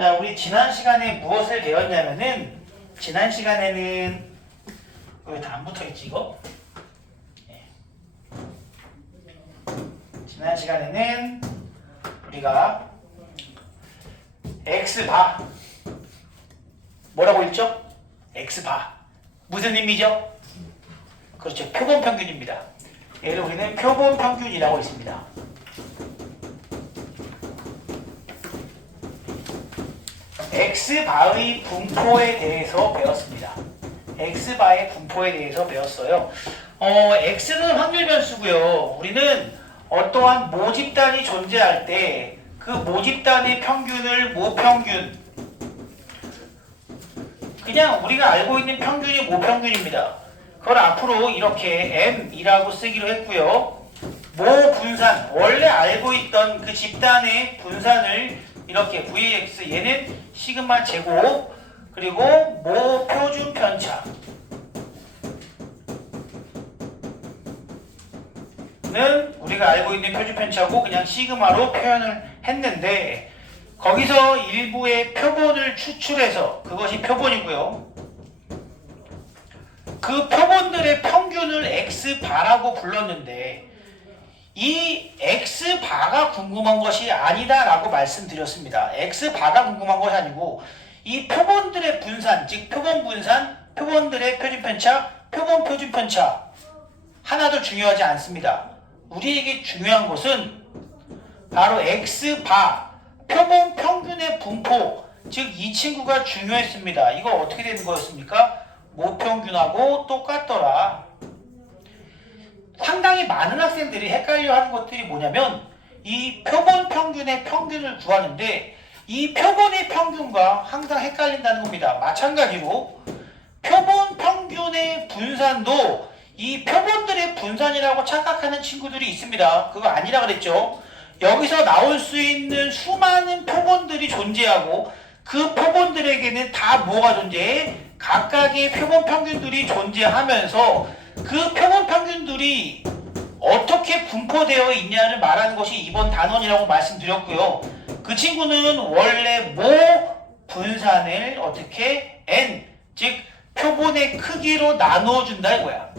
자, 우리 지난 시간에 무엇을 배웠냐면은, 지난 시간에는, 왜 다 안 붙어있지, 이거? 예. 지난 시간에는 우리가 X바, 뭐라고 했죠? X바. 무슨 의미죠? 그렇죠. 표본 평균입니다. 얘를 우리는 표본 평균이라고 했습니다. X바의 분포에 대해서 배웠습니다. X바의 분포에 대해서 배웠어요. X는 확률 변수고요. 우리는 어떠한 모집단이 존재할 때 그 모집단의 평균을 모평균, 그냥 우리가 알고 있는 평균이 모평균입니다. 그걸 앞으로 이렇게 M이라고 쓰기로 했고요. 모분산, 원래 알고 있던 그 집단의 분산을 이렇게 VX, 얘는 시그마 제곱, 그리고 모표준 편차 는 우리가 알고 있는 표준 편차고 그냥 시그마로 표현을 했는데, 거기서 일부의 표본을 추출해서, 그것이 표본이고요. 그 표본들의 평균을 X바라고 불렀는데, 이 X바가 궁금한 것이 아니다라고 말씀드렸습니다. X바가 궁금한 것이 아니고 이 표본들의 분산, 즉 표본 분산, 표본들의 표준 편차, 표본 표준 편차 하나도 중요하지 않습니다. 우리에게 중요한 것은 바로 X바, 표본 평균의 분포, 즉 이 친구가 중요했습니다. 이거 어떻게 되는 거였습니까? 모평균하고 똑같더라. 상당히 많은 학생들이 헷갈려하는 것들이 뭐냐면, 이 표본 평균의 평균을 구하는데 이 표본의 평균과 항상 헷갈린다는 겁니다. 마찬가지로 표본 평균의 분산도 이 표본들의 분산이라고 착각하는 친구들이 있습니다. 그거 아니라 그랬죠. 여기서 나올 수 있는 수많은 표본들이 존재하고 그 표본들에게는 다 뭐가 존재해? 각각의 표본 평균들이 존재하면서 그 표본 평균들이 어떻게 분포되어 있냐를 말하는 것이 이번 단원이라고 말씀드렸고요. 그 친구는 원래 모 분산을 어떻게 N, 즉 표본의 크기로 나누어 준다 이거야.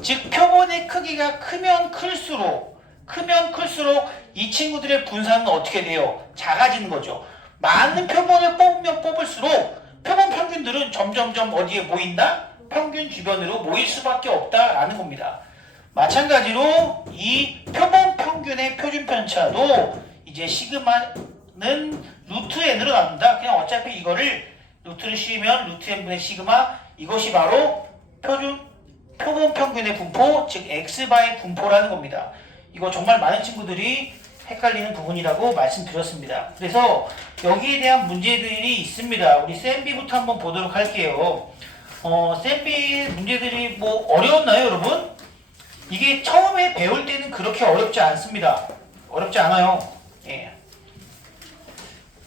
즉 표본의 크기가 크면 클수록 이 친구들의 분산은 어떻게 돼요? 작아지는 거죠. 많은 표본을 뽑으면 뽑을수록 표본 평균들은 점점점 어디에 모인다? 평균 주변으로 모일 수밖에 없다라는 겁니다. 마찬가지로 이 표본 평균의 표준 편차도 이제 시그마는 루트 n으로 나눈다. 그냥 어차피 이거를 루트를 씌우면 루트 n분의 시그마, 이것이 바로 표본 평균의 분포, 즉 X바의 분포라는 겁니다. 이거 정말 많은 친구들이 헷갈리는 부분이라고 말씀드렸습니다. 그래서 여기에 대한 문제들이 있습니다. 우리 쌤비부터 한번 보도록 할게요. 쌤비 문제들이 뭐 어려웠나요, 여러분? 이게 처음에 배울 때는 그렇게 어렵지 않습니다. 어렵지 않아요. 예.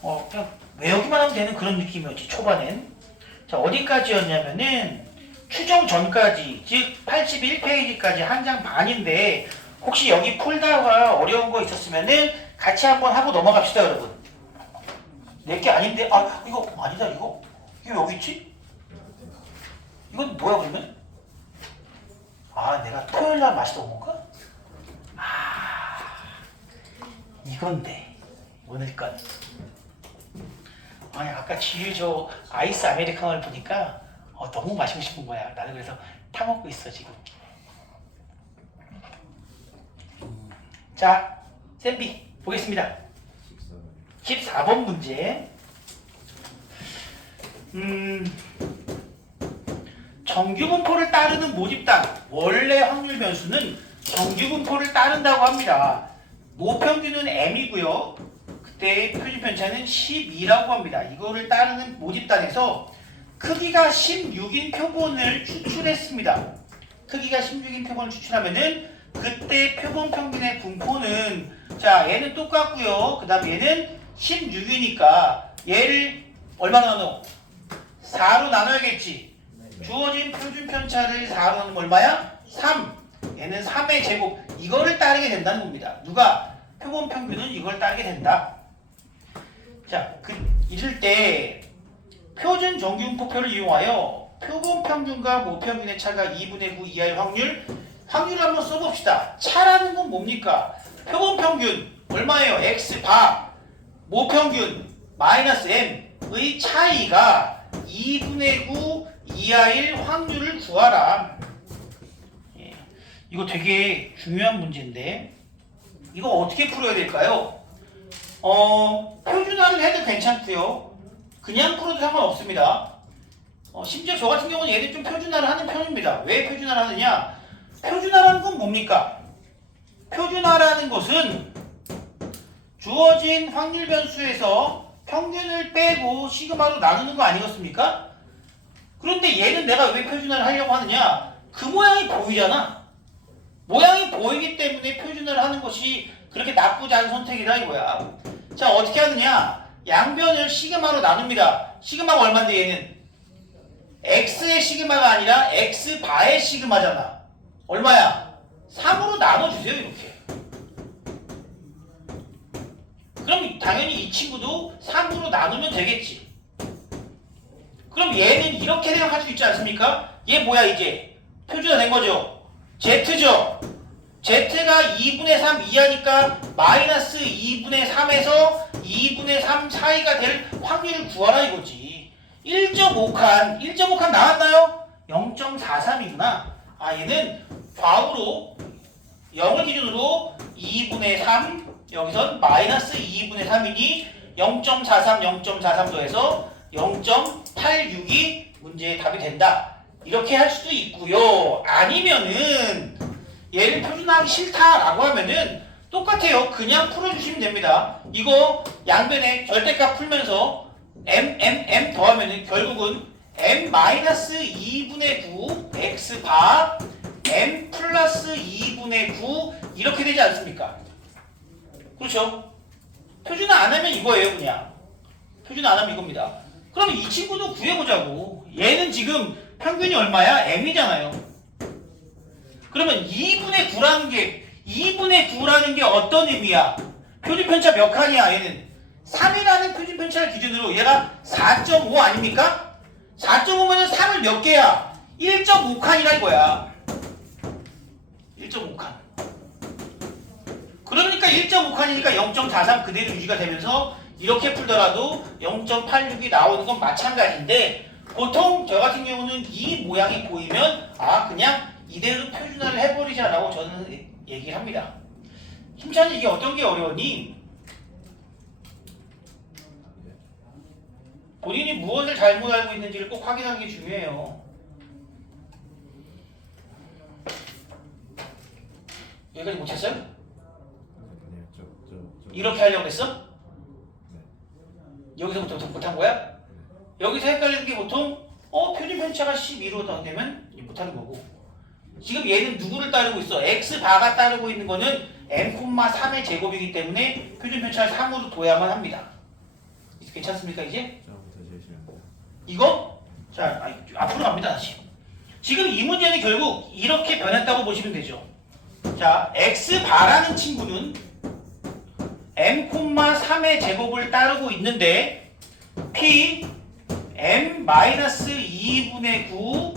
그냥 외우기만 하면 되는 그런 느낌이었지, 초반엔. 자, 어디까지였냐면은 추정 전까지, 즉 81페이지까지 한 장 반인데, 혹시 여기 풀다가 어려운 거 있었으면은 같이 한번 하고 넘어갑시다, 여러분. 내게 아닌데, 이거 아니다, 이거 여기 있지? 이건 뭐야, 그러면? 내가 토요일날 마시던 건가? 이건데, 오늘 건. 아니, 아까 지유 저 아이스 아메리카노를 보니까 너무 마시고 싶은 거야. 나도 그래서 타먹고 있어, 지금. 자, 쌤비 보겠습니다. 14번 문제. 정규분포를 따르는 모집단, 원래 확률 변수는 정규분포를 따른다고 합니다. 모평균은 M이고요. 그때의 표준 편차는 12라고 합니다. 이거를 따르는 모집단에서 크기가 16인 표본을 추출했습니다. 크기가 16인 표본을 추출하면은 그때 표본 평균의 분포는, 자, 얘는 똑같고요. 그 다음에 얘는 16이니까 얘를 얼마 나눠? 4로 나눠야겠지. 주어진 표준 편차를 4로 나누면 얼마야? 3. 얘는 3의 제곱. 이거를 따르게 된다는 겁니다. 누가? 표본 평균은 이걸 따르게 된다. 자, 이럴 때 표준 정규분포표를 이용하여 표본 평균과 모평균의 차가 2분의 9 이하일 확률을 한번 써봅시다. 차라는 건 뭡니까? 표본 평균 얼마예요? x 바 모평균 마이너스 m의 차이가 2분의 9 이하일 확률을 구하라. 예, 이거 되게 중요한 문제인데 이거 어떻게 풀어야 될까요? 표준화를 해도 괜찮고요. 그냥 풀어도 상관없습니다. 심지어 저 같은 경우는 얘를 좀 표준화를 하는 편입니다. 왜 표준화를 하느냐? 표준화라는 건 뭡니까? 표준화라는 것은 주어진 확률 변수에서 평균을 빼고 시그마로 나누는 거 아니겠습니까? 그런데 얘는 내가 왜 표준화를 하려고 하느냐? 그 모양이 보이잖아. 모양이 보이기 때문에 표준화를 하는 것이 그렇게 나쁘지 않은 선택이다 이거야. 자, 어떻게 하느냐? 양변을 시그마로 나눕니다. 시그마가 얼마인데 얘는? x의 시그마가 아니라 x 바의 시그마잖아. 얼마야? 3으로 나눠주세요 이렇게. 그럼 당연히 이 친구도 3으로 나누면 되겠지. 그럼 얘는 이렇게 생각할 수 있지 않습니까? 얘 뭐야 이제? 표준화 된 거죠? z죠? z가 2분의 3 이하니까 마이너스 2분의 3에서 2분의 3 사이가 될 확률을 구하라 이거지. 1.5칸 나왔나요? 0.43이구나. 아, 얘는 좌우로 0을 기준으로 2분의 3 여기선 마이너스 2분의 3이니 0.43 더해서 0.86이 문제의 답이 된다. 이렇게 할 수도 있고요. 아니면은 얘를 표준화하기 싫다라고 하면은 똑같아요. 그냥 풀어주시면 됩니다. 이거 양변에 절대값 풀면서 m 더하면은 결국은 m-2분의 9 x 바 m 플러스 2분의 9 이렇게 되지 않습니까? 그렇죠? 표준화 안 하면 이거예요. 그냥 표준화 안 하면 이겁니다. 그럼 이 친구도 구해보자고. 얘는 지금 평균이 얼마야? m이잖아요. 그러면 2분의 9라는 게 어떤 의미야? 표준편차 몇 칸이야 얘는? 3이라는 표준편차를 기준으로 얘가 4.5 아닙니까? 4.5면은 3을 몇 개야? 1.5칸이라 이거야. 1.5칸. 그러니까 1.5칸이니까 0.43 그대로 유지가 되면서 이렇게 풀더라도 0.86이 나오는 건 마찬가지인데 보통 저 같은 경우는 이 모양이 보이면 그냥 이대로 표준화를 해버리자라고 저는 얘기를 합니다. 힘찬이 이게 어떤 게 어려우니? 본인이 무엇을 잘못 알고 있는지를 꼭 확인하는 게 중요해요. 여기까지 못했어요? 이렇게 하려고 했어? 여기서부터 못한 거야? 여기서 헷갈리는 게 보통 표준 편차가 12로 되면 못하는 거고 지금 얘는 누구를 따르고 있어? x바가 따르고 있는 거는 m,3의 제곱이기 때문에 표준 편차를 3으로 둬야만 합니다. 괜찮습니까 이제? 이거? 자, 앞으로 갑니다 다시. 지금 이 문제는 결국 이렇게 변했다고 보시면 되죠. 자, x바라는 친구는 m,3의 제곱을 따르고 있는데 p m-2분의 9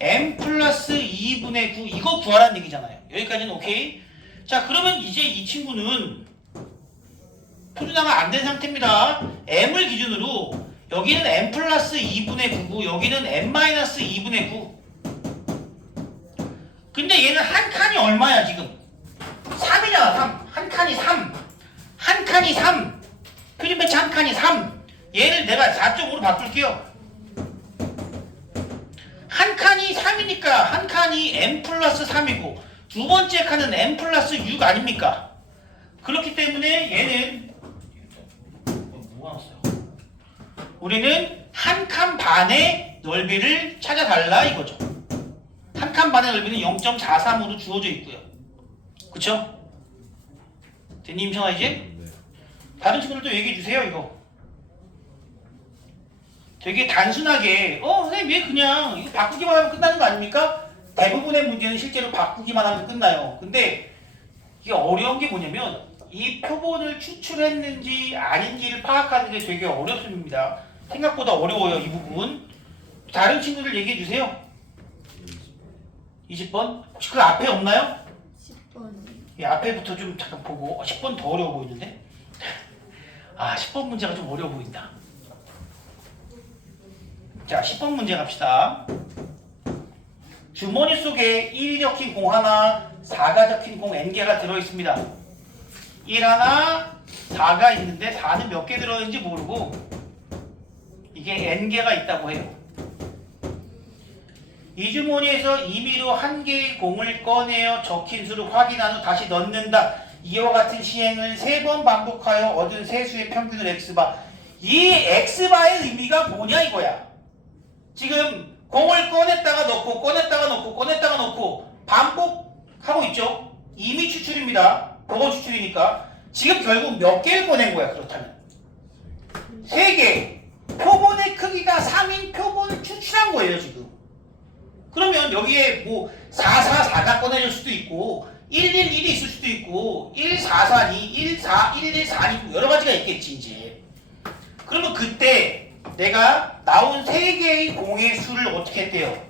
m 플러스 2분의 9 이거 구하라는 얘기잖아요. 여기까지는 오케이? 자, 그러면 이제 이 친구는 표준화가 안 된 상태입니다. m을 기준으로 여기는 m 플러스 2분의 9고 여기는 m-2분의 9. 근데 얘는 한 칸이 얼마야 지금? 3이잖아 3. 한 칸이 3. 한 칸이 3. 표준 편차 한 칸이 3. 얘를 내가 4.5로 바꿀게요. 한 칸이 3이니까 한 칸이 m 플러스 3이고 두 번째 칸은 m 플러스 6 아닙니까? 그렇기 때문에 얘는 모아놨어요. 우리는 한 칸 반의 넓이를 찾아달라 이거죠. 한 칸 반의 넓이는 0.43으로 주어져 있고요. 그쵸? 됐니 임청아 이제? 다른 친구들도 얘기해 주세요 이거. 되게 단순하게 선생님 왜 그냥 이거 바꾸기만 하면 끝나는 거 아닙니까? 대부분의 문제는 실제로 바꾸기만 하면 끝나요. 근데 이게 어려운 게 뭐냐면 이 표본을 추출했는지 아닌지를 파악하는 게 되게 어렵습니다. 생각보다 어려워요, 이 부분. 다른 친구들 얘기해 주세요. 20번? 혹시 그 앞에 없나요? 10번. 이 앞에부터 좀 잠깐 보고 10번 더 어려워 보이는데? 아, 10번 문제가 좀 어려워 보인다. 자, 10번 문제 갑시다. 주머니 속에 1이 적힌 공 하나, 4가 적힌 공 n개가 들어있습니다. 1 하나, 4가 있는데 4는 몇 개 들어있는지 모르고 이게 n개가 있다고 해요. 이 주머니에서 임의로 한 개의 공을 꺼내어 적힌 수를 확인한 후 다시 넣는다. 이와 같은 시행을 3번 반복하여 얻은 세수의 평균을 x바. 이 x바의 의미가 뭐냐 이거야. 지금 공을 꺼냈다가 넣고 꺼냈다가 넣고 꺼냈다가 넣고 반복하고 있죠. 임의 추출입니다. 보고 추출이니까. 지금 결국 몇 개를 꺼낸 거야 그렇다면. 3개. 표본의 크기가 3인 표본을 추출한 거예요 지금. 그러면 여기에 뭐 444가 꺼내질 수도 있고 111이 있을 수도 있고 1442, 14, 114니 여러 가지가 있겠지 이제. 그러면 그때 내가 나온 3개의 공의 수를 어떻게 했대요?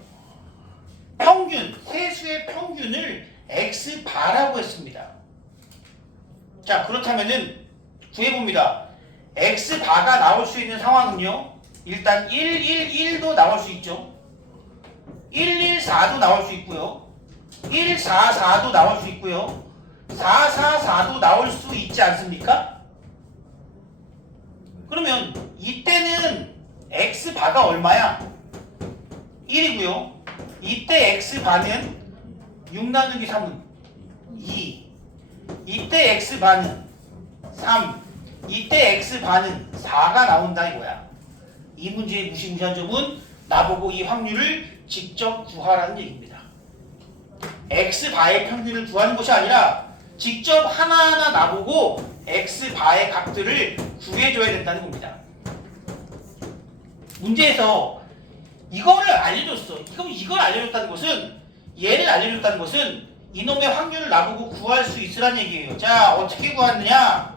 평균, 세수의 평균을 x바라고 했습니다. 자, 그렇다면은 구해봅니다. x바가 나올 수 있는 상황은요. 일단 111도 나올 수 있죠. 114도 나올 수 있고요. 144도 나올 수 있고요. 444도 나올 수 있지 않습니까? 그러면 이때는 x바가 얼마야? 1이고요. 이때 x바는 6 나누기 3은 2. 이때 x바는 3. 이때 x바는 4가 나온다 이거야. 이 문제의 무시무시한 점은 나보고 이 확률을 직접 구하라는 얘기입니다. x바의 평균을 구하는 것이 아니라 직접 하나하나 나보고 x바의 값들을 구해줘야 된다는 겁니다. 문제에서 이거를 알려줬어. 이걸 알려줬다는 것은 얘를 알려줬다는 것은 이놈의 확률을 나보고 구할 수 있으란 얘기예요. 자, 어떻게 구하느냐?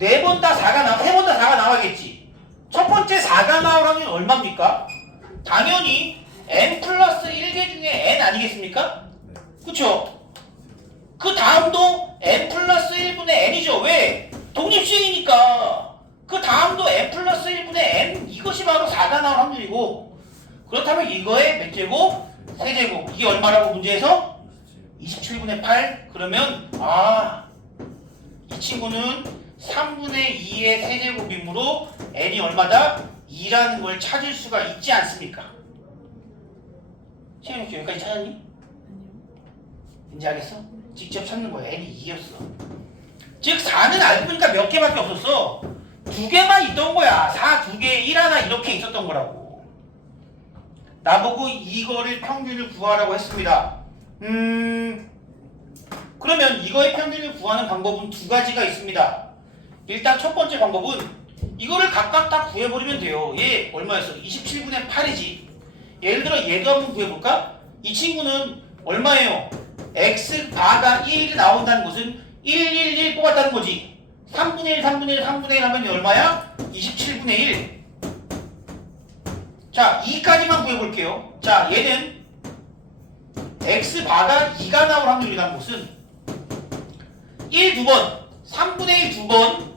4번 다 4가 나와, 3번 다 4가 나와야겠지. 첫 번째 4가 나올 확률은 얼마입니까? 당연히 n 플러스 1개 중에 n 아니겠습니까? 그쵸? 그 다음도 n 플러스 1분의 n이죠. 왜? 독립시행이니까. 그 다음도 n 플러스 1분의 n, 이것이 바로 4가 나올 확률이고, 그렇다면 이거의 몇 제곱? 세제곱. 이게 얼마라고 문제에서? 27분의 8. 그러면 이 친구는 3분의 2의 세제곱이므로 n이 얼마다? 2라는 걸 찾을 수가 있지 않습니까? 채영이 여기까지 찾았니? 아니요. 이제 알겠어? 직접 찾는 거야. n이 2였어. 즉 4는 알고 보니까 몇 개밖에 없었어. 2개만 있던 거야. 4 2개, 1 하나 이렇게 있었던 거라고. 나보고 이거를 평균을 구하라고 했습니다. 그러면 이거의 평균을 구하는 방법은 2가지가 있습니다. 일단 첫 번째 방법은 이거를 각각 다 구해버리면 돼요. 얘 얼마였어? 27분의 8이지. 예를 들어 얘도 한번 구해볼까? 이 친구는 얼마예요? x바가 1이 나온다는 것은 111 뽑았다는 거지. 3분의 1, 3분의 1, 3분의 1 하면 얼마야? 27분의 1. 자, 2까지만 구해볼게요. 자, 얘는 x바가 2가 나올 확률이라는 것은 1 2번, 3분의 1 2번,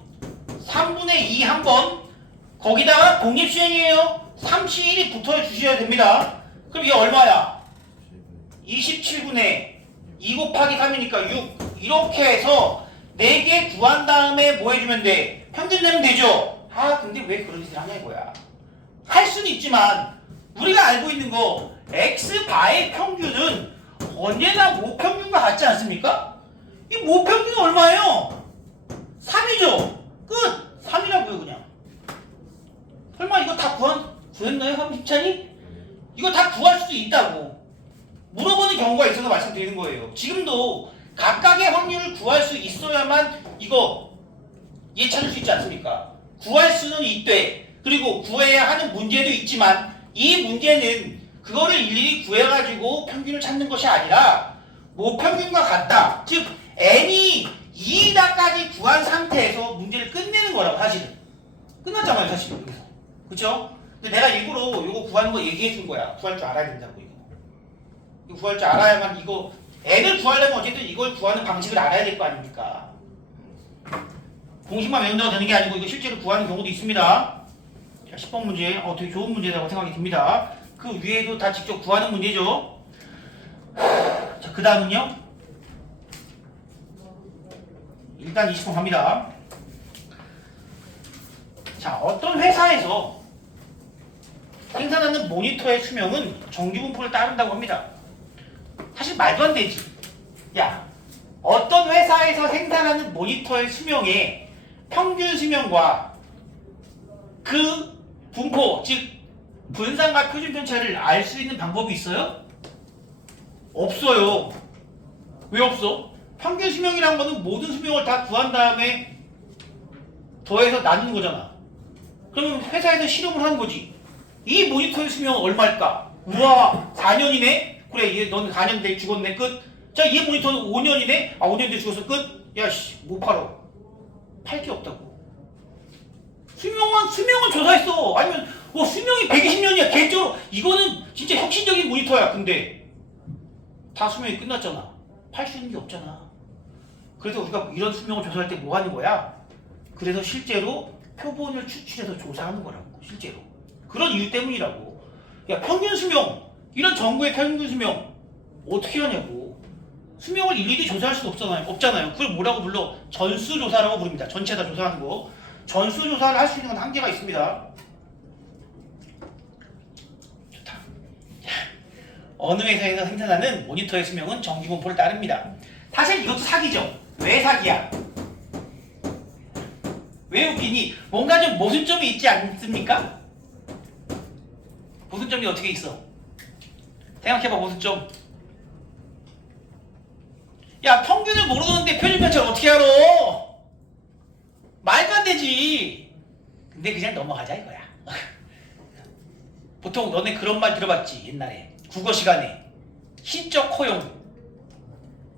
3분의 2 1번, 거기다가 독립시행이에요. 3C1이 붙어 주셔야 됩니다. 그럼 이게 얼마야? 27분의 2 곱하기 3이니까 6. 이렇게 해서 4개 구한 다음에 뭐 해주면 돼? 평균 내면 되죠? 근데 왜 그런 짓을 하냐 이거야. 할 수는 있지만 우리가 알고 있는 거 x바의 평균은 언제나 모평균과 같지 않습니까? 이 모평균은 얼마예요? 3이죠? 끝! 3이라고요 그냥. 설마 이거 다 구했나요? 한민찬이? 이거 다 구할 수도 있다고 물어보는 경우가 있어서 말씀드리는 거예요. 지금도 각각의 확률을 구할 수 있어야만 이거 얘 찾을 수 있지 않습니까? 구할 수는 있대. 그리고 구해야 하는 문제도 있지만 이 문제는 그거를 일일이 구해가지고 평균을 찾는 것이 아니라 모평균과 같다. 즉 n이 2다까지 구한 상태에서 문제를 끝내는 거라고 사실은. 끝났잖아요 사실은 여기서. 그쵸? 근데 내가 일부러 이거 구하는 거 얘기해 준 거야. 구할 줄 알아야 된다고 이거. 이거 구할 줄 알아야만 이거 n을 구하려면 어쨌든 이걸 구하는 방식을 알아야 될 거 아닙니까? 공식만 외운다고 되는 게 아니고 이거 실제로 구하는 경우도 있습니다. 자, 10번 문제 되게 좋은 문제라고 생각이 듭니다. 그 위에도 다 직접 구하는 문제죠. 자, 그 다음은요. 일단 20번 갑니다. 자, 어떤 회사에서 생산하는 모니터의 수명은 정규분포를 따른다고 합니다. 사실 말도 안 되지. 야, 어떤 회사에서 생산하는 모니터의 수명의 평균 수명과 그 분포, 즉 분산과 표준 편차를 알 수 있는 방법이 있어요? 없어요. 왜 없어? 평균 수명이라는 거는 모든 수명을 다 구한 다음에 더해서 나누는 거잖아. 그러면 회사에서 실험을 하는 거지. 이 모니터의 수명은 얼마일까? 우와, 4년이네? 그래, 얘 넌 4년 돼 죽었네, 끝. 자, 얘 모니터는 5년이네? 아, 5년 돼 죽었어, 끝. 야, 씨, 못 팔어. 팔 게 없다고. 수명은 조사했어. 아니면, 수명이 120년이야, 개쩔어. 이거는 진짜 혁신적인 모니터야, 근데. 다 수명이 끝났잖아. 팔 수 있는 게 없잖아. 그래서 우리가 이런 수명을 조사할 때 뭐 하는 거야? 그래서 실제로 표본을 추출해서 조사하는 거라고, 실제로. 그런 이유 때문이라고. 야, 평균 수명, 이런 정부의 평균 수명 어떻게 하냐고. 수명을 일일이 조사할 수는 없잖아요. 그걸 뭐라고 불러? 전수조사라고 부릅니다. 전체 다 조사하는 거. 전수조사를 할 수 있는 건 한계가 있습니다. 좋다. 어느 회사에서 생산하는 모니터의 수명은 정기분포를 따릅니다. 사실 이것도 사기죠. 왜 사기야? 왜 웃기니? 뭔가 좀 모순점이 있지 않습니까? 모순점이 어떻게 있어? 생각해봐, 모순점. 야, 평균을 모르는데 표준 편차를 어떻게 알아? 말도 안 되지. 근데 그냥 넘어가자 이거야. 보통 너네 그런 말 들어봤지, 옛날에. 국어 시간에. 시적 허용.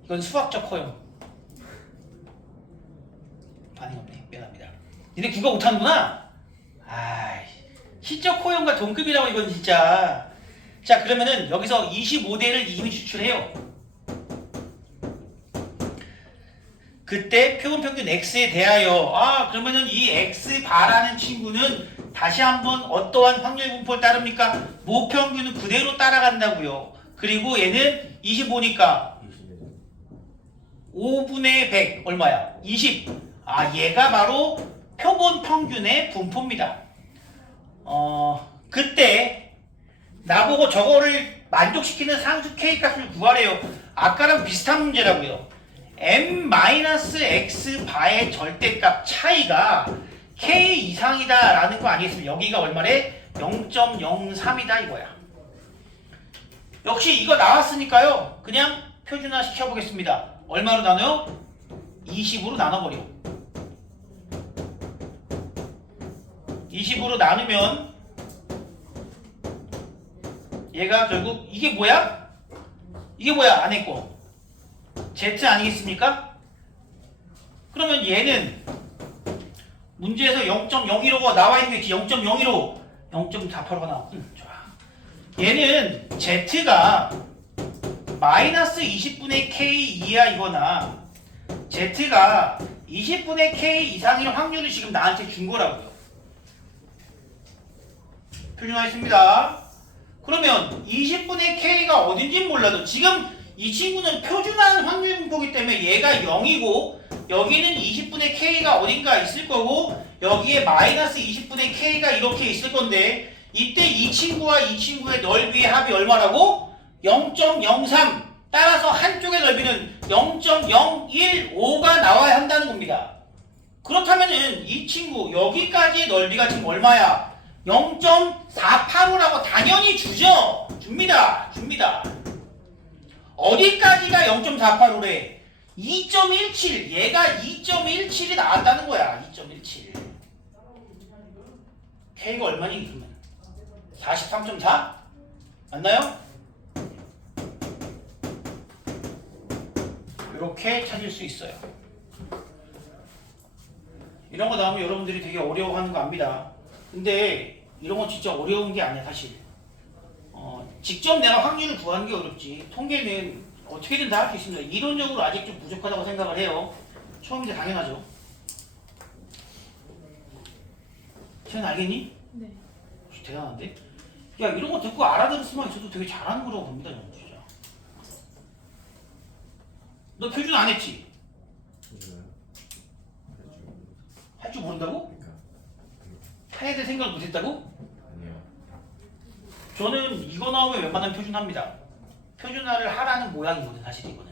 이건 수학적 허용. 반응 없네. 미안합니다. 니네 국어 못하는구나? 아이, 시적 허용과 동급이라고 이건 진짜. 자, 그러면은 여기서 25대를 이미 추출해요. 그때 표본 평균 x에 대하여 그러면은 이 x 바라는 친구는 다시 한번 어떠한 확률 분포를 따릅니까? 모평균은 그대로 따라간다고요. 그리고 얘는 25니까 5분의 100 얼마야? 20. 얘가 바로 표본 평균의 분포입니다. 그때 나보고 저거를 만족시키는 상수 k 값을 구하래요. 아까랑 비슷한 문제라고요. m-x 바의 절대값 차이가 k 이상이다 라는 거 아니겠습니까? 여기가 얼마래? 0.03이다 이거야. 역시 이거 나왔으니까요. 그냥 표준화 시켜보겠습니다. 얼마로 나눠요? 20으로 나눠버려. 20으로 나누면 얘가 결국 이게 뭐야? 이게 뭐야? 안에 거 Z 아니겠습니까? 그러면 얘는 문제에서 0.015가 나와 있는 게 있지. 0.015 0.48가 나와. 좋아. 얘는 Z가 마이너스 20분의 K 이하이거나 Z가 20분의 K 이상일 확률을 지금 나한테 준 거라고요. 표준화했습니다. 그러면 20분의 K가 어딘지 몰라도 지금 이 친구는 표준화한 확률 분포이기 때문에 얘가 0이고 여기는 20분의 K가 어딘가 있을 거고 여기에 마이너스 20분의 K가 이렇게 있을 건데 이때 이 친구와 이 친구의 넓이의 합이 얼마라고? 0.03. 따라서 한쪽의 넓이는 0.015가 나와야 한다는 겁니다. 그렇다면은 이 친구 여기까지의 넓이가 지금 얼마야? 0.485라고 당연히 주죠. 줍니다. 어디까지가 0.485래? 2.17. 얘가 2.17이 나왔다는 거야. 2.17. K가 얼마니 그러면? 43.4? 맞나요? 이렇게 찾을 수 있어요. 이런 거 나오면 여러분들이 되게 어려워하는 거 압니다. 근데 이런 건 진짜 어려운 게 아니야 사실. 직접 내가 확률을 구하는 게 어렵지. 통계는 어떻게든 다 할 수 있습니다. 이론적으로 아직 좀 부족하다고 생각을 해요. 처음인데 당연하죠. 쟤는 알겠니? 네. 대단한데? 야 이런 거 듣고 알아들을 수만 있어도 되게 잘하는 거라고 봅니다 저는 진짜. 너 표준 안 했지? 할 줄 모른다고? 해야 될 생각을 못했다고? 저는 이거 나오면 웬만하면 표준화입니다. 표준화를 하라는 모양이거든 사실 이거는.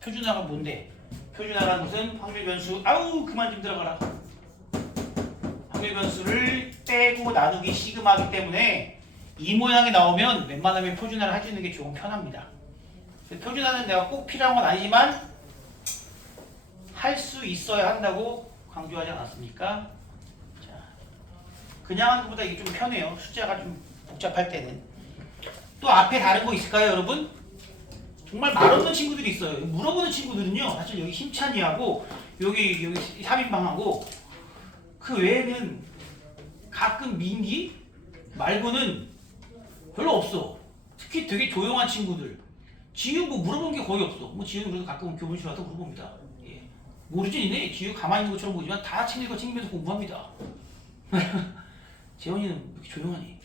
표준화가 뭔데? 표준화라는 것은 확률 변수 아우 그만 좀 들어가라. 확률 변수를 빼고 나누기 시그마이기 때문에 이 모양이 나오면 웬만하면 표준화를 해주는 게 조금 편합니다. 표준화는 내가 꼭 필요한 건 아니지만 할 수 있어야 한다고 강조하지 않았습니까? 자, 그냥 하는 것보다 이게 좀 편해요. 숫자가 좀 복잡할 때는. 또 앞에 다른 거 있을까요 여러분? 정말 말없는 친구들이 있어요. 물어보는 친구들은요 사실 여기 힘찬이하고 여기 3인방하고 그 외에는 가끔 민기 말고는 별로 없어. 특히 되게 조용한 친구들. 지유 뭐 물어본 게 거의 없어. 뭐 지유는 그래도 가끔 교문실 와서 물어봅니다. 예. 모르지 니네 지유 가만히 있는 것처럼 보이지만 다 챙길 거 챙기면서 공부합니다. 재원이는 왜 이렇게 조용하니?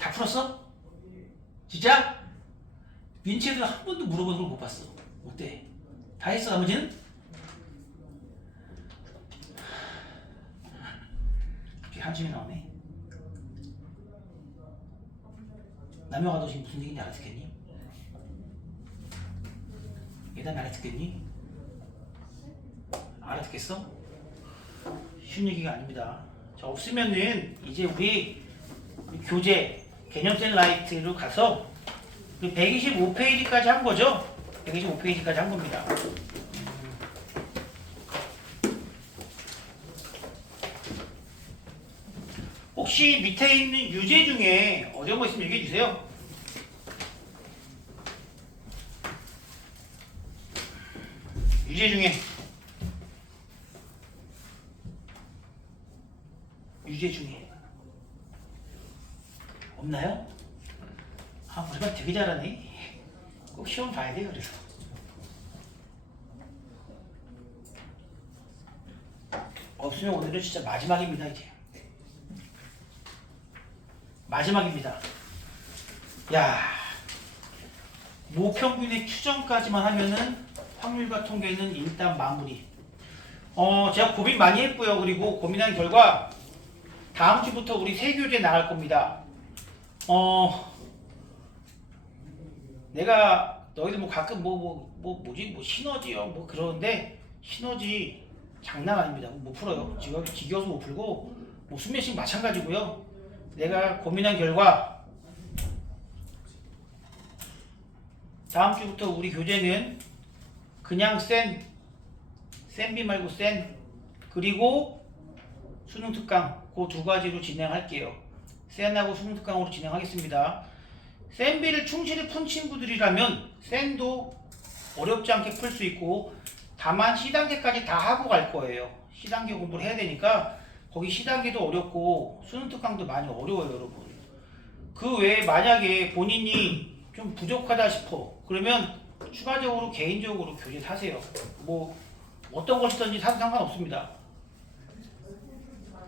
다 풀었어? 진짜? 민채들 한 번도 물어보는 걸 못 봤어. 어때? 다 했어 나머지는? 이렇게 한숨이 나오네. 남녀가 너 지금 무슨 얘기인지 알아듣겠니? 예담이 알아듣겠니? 알아듣겠어? 쉬운 얘기가 아닙니다. 자, 없으면은 이제 우리 교재 개념센 라이트로 가서 125페이지까지 한 거죠? 125페이지까지 한 겁니다. 혹시 밑에 있는 유제 중에 어려운 거 있으면 얘기해 주세요. 유제 중에 없나요? 아, 우리가 되게 잘하네. 꼭 시험 봐야 돼요, 그래서. 없으면 오늘은 진짜 마지막입니다, 이제. 마지막입니다. 야, 모평균의 추정까지만 하면은 확률과 통계는 일단 마무리. 제가 고민 많이 했고요. 그리고 고민한 결과 다음 주부터 우리 새 교재 나갈 겁니다. 내가 너희들 뭐 가끔 뭐지 시너지요 뭐 그러는데 시너지 장난 아닙니다. 못 풀어요. 지금 지겨워서 못 풀고 뭐 수면식 마찬가지고요. 내가 고민한 결과 다음 주부터 우리 교재는 그냥 센비 말고 센 그리고 수능 특강 그 두 가지로 진행할게요. 센하고 수능 특강으로 진행하겠습니다. 센비를 충실히 푼 친구들이라면 센도 어렵지 않게 풀 수 있고 다만 C단계까지 다 하고 갈 거예요. C단계 공부를 해야 되니까 거기 C단계도 어렵고 수능 특강도 많이 어려워요, 여러분. 그 외에 만약에 본인이 좀 부족하다 싶어. 그러면 추가적으로 개인적으로 교재 사세요. 뭐 어떤 것이든지 사도 상관없습니다.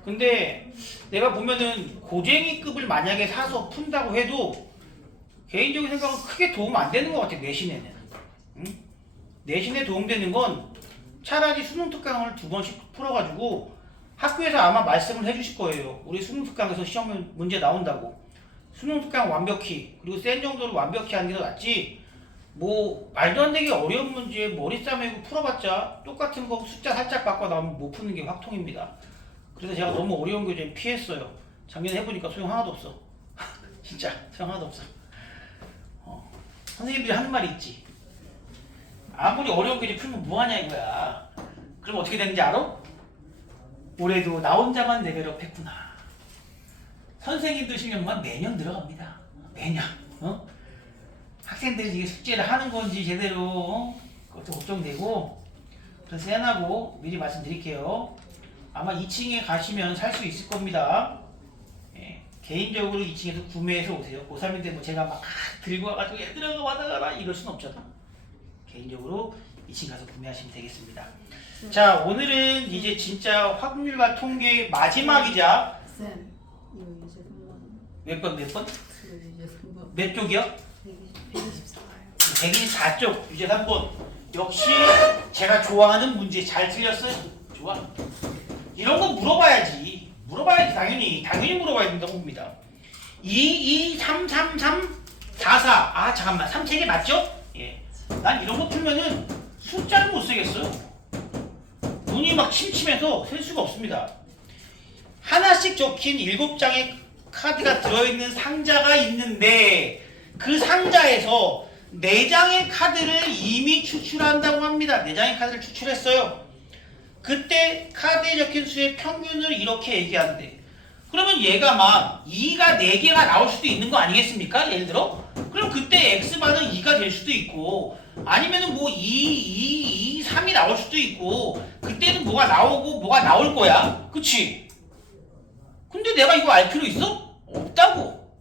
근데 내가 보면은 고쟁이급을 만약에 사서 푼다고 해도 개인적인 생각은 크게 도움 안 되는 것 같아, 내신에는. 응? 내신에 도움되는 건 차라리 수능 특강을 2번씩 풀어가지고 학교에서 아마 말씀을 해주실 거예요. 우리 수능 특강에서 시험 문제 나온다고. 수능 특강 완벽히 그리고 센 정도로 완벽히 하는 게 더 낫지. 뭐 말도 안 되게 어려운 문제 머리 싸매고 풀어봤자 똑같은 거 숫자 살짝 바꿔 나오면 못 푸는 게 확통입니다. 그래서 제가 너무 어려운 교재 피했어요. 작년에 해보니까 소용 하나도 없어. 진짜 소용 하나도 없어. 선생님들이 하는 말이 있지. 아무리 어려운 교재 풀면 뭐하냐 이거야. 그럼 어떻게 되는지 알아? 올해도 나 혼자만 레벨업 했구나. 선생님들 실력만 매년 늘어갑니다. 매년. 학생들이 이게 숙제를 하는 건지 제대로 그것도 걱정되고. 그래서 센하고 미리 말씀드릴게요. 아마 2층에 가시면 살 수 있을 겁니다. 예, 개인적으로 2층에서 구매해서 오세요. 고3인데 뭐 제가 막 들고 와가지고 얘들아 받아가라 이럴 순 없잖아. 개인적으로 2층 가서 구매하시면 되겠습니다. 자, 오늘은 이제 진짜 확률과 통계 마지막이자 쌤, 이거 이제 3번. 몇 번? 이거 이제 3번. 몇 쪽이요? 124요. 124쪽 유제 3번. 역시 제가 좋아하는 문제 잘 틀렸어요. 좋아. 이런 거 물어봐야지. 물어봐야지 당연히 물어봐야 된다고 봅니다. 2, 2, 3, 3, 3, 4, 4. 아 잠깐만 3, 3개 맞죠? 예. 난 이런 거 풀면은 숫자를 못 쓰겠어요. 눈이 막 침침해서 셀 수가 없습니다. 하나씩 적힌 7장의 카드가 들어있는 상자가 있는데 그 상자에서 4장의 카드를 이미 추출한다고 합니다. 4장의 카드를 추출했어요. 그때 카드에 적힌 수의 평균을 이렇게 얘기하는데 그러면 얘가 막 2가 4개가 나올 수도 있는 거 아니겠습니까? 예를 들어? 그럼 그때 X반은 2가 될 수도 있고 아니면은 뭐 2, 3이 나올 수도 있고 그때는 뭐가 나오고 뭐가 나올 거야. 그치? 근데 내가 이거 알 필요 있어? 없다고.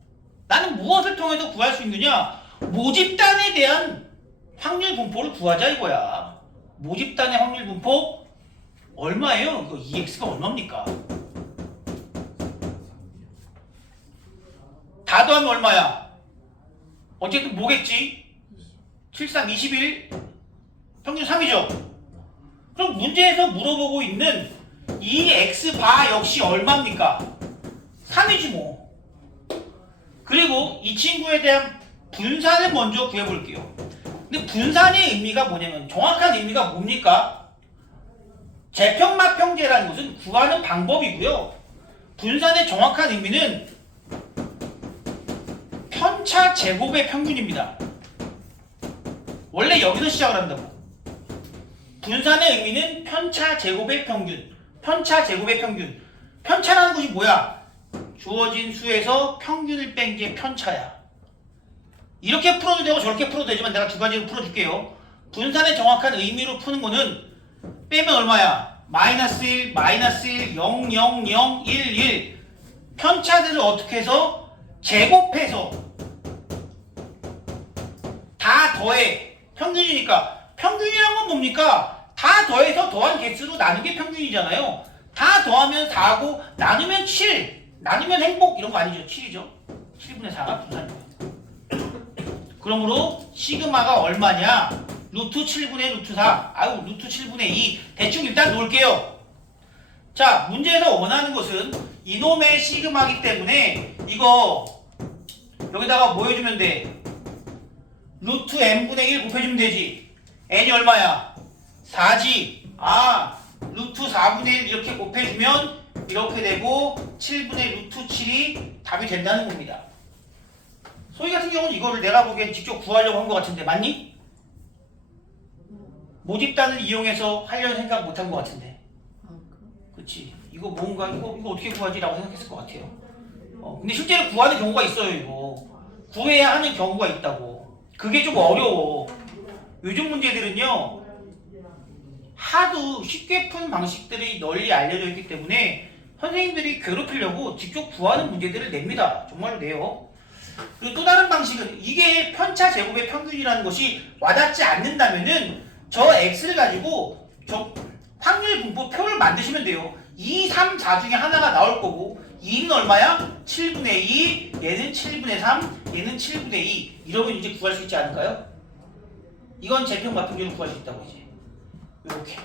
나는 무엇을 통해서 구할 수 있느냐? 모집단에 대한 확률 분포를 구하자 이거야. 모집단의 확률 분포 얼마예요? 이거 EX가 얼마입니까? 다 더하면 얼마야? 어쨌든 뭐겠지? 7, 3, 21 평균 3이죠? 그럼 문제에서 물어보고 있는 이 X바 역시 얼마입니까? 3이지 뭐. 그리고 이 친구에 대한 분산을 먼저 구해볼게요. 근데 분산의 의미가 뭐냐면 정확한 의미가 뭡니까? 재평마평제라는 것은 구하는 방법이고요. 분산의 정확한 의미는 편차 제곱의 평균입니다. 원래 여기서 시작을 한다고. 분산의 의미는 편차 제곱의 평균. 편차 제곱의 평균. 편차라는 것이 뭐야? 주어진 수에서 평균을 뺀 게 편차야. 이렇게 풀어도 되고 저렇게 풀어도 되지만 내가 두 가지로 풀어줄게요. 분산의 정확한 의미로 푸는 거는 빼면 얼마야? 마이너스 1, 마이너스 1, 0, 0, 0, 1, 1. 편차들을 어떻게 해서 제곱해서 다 더해. 평균이니까. 평균이란 건 뭡니까? 다 더해서 더한 개수로 나눈 게 평균이잖아요. 다 더하면 4고 나누면 7. 나누면 행복 이런 거 아니죠? 7이죠. 7분의 4가 분산이에요. 그러므로 시그마가 얼마냐? 루트 7분의 루트 4. 아유 루트 7분의 2. 대충 일단 놓을게요. 자 문제에서 원하는 것은 이놈의 시그마이기 때문에 이거 여기다가 뭐 해주면 돼? 루트 n분의 1 곱해주면 되지. n이 얼마야? 4지. 아 루트 4분의 1 이렇게 곱해주면 이렇게 되고 7분의 루트 7이 답이 된다는 겁니다. 소희 같은 경우는 이거를 내가 보기엔 직접 구하려고 한 것 같은데 맞니? 모집단을 이용해서 하려는 생각 못 한 것 같은데. 그치? 이거 뭔가 이거 어떻게 구하지라고 생각했을 것 같아요. 근데 실제로 구하는 경우가 있어요. 이거 구해야 하는 경우가 있다고. 그게 좀 어려워. 요즘 문제들은요 하도 쉽게 푸는 방식들이 널리 알려져 있기 때문에 선생님들이 괴롭히려고 직접 구하는 문제들을 냅니다. 정말로 내요. 그리고 또 다른 방식은 이게 편차 제곱의 평균이라는 것이 와닿지 않는다면은 저 x를 가지고 저 확률 분포 표를 만드시면 돼요. 2, 3, 4 중에 하나가 나올 거고 2는 얼마야? 7분의 2, 얘는 7분의 3, 얘는 7분의 2. 이러면 이제 구할 수 있지 않을까요? 이건 재평마평률로 구할 수 있다고 이제. 이렇게.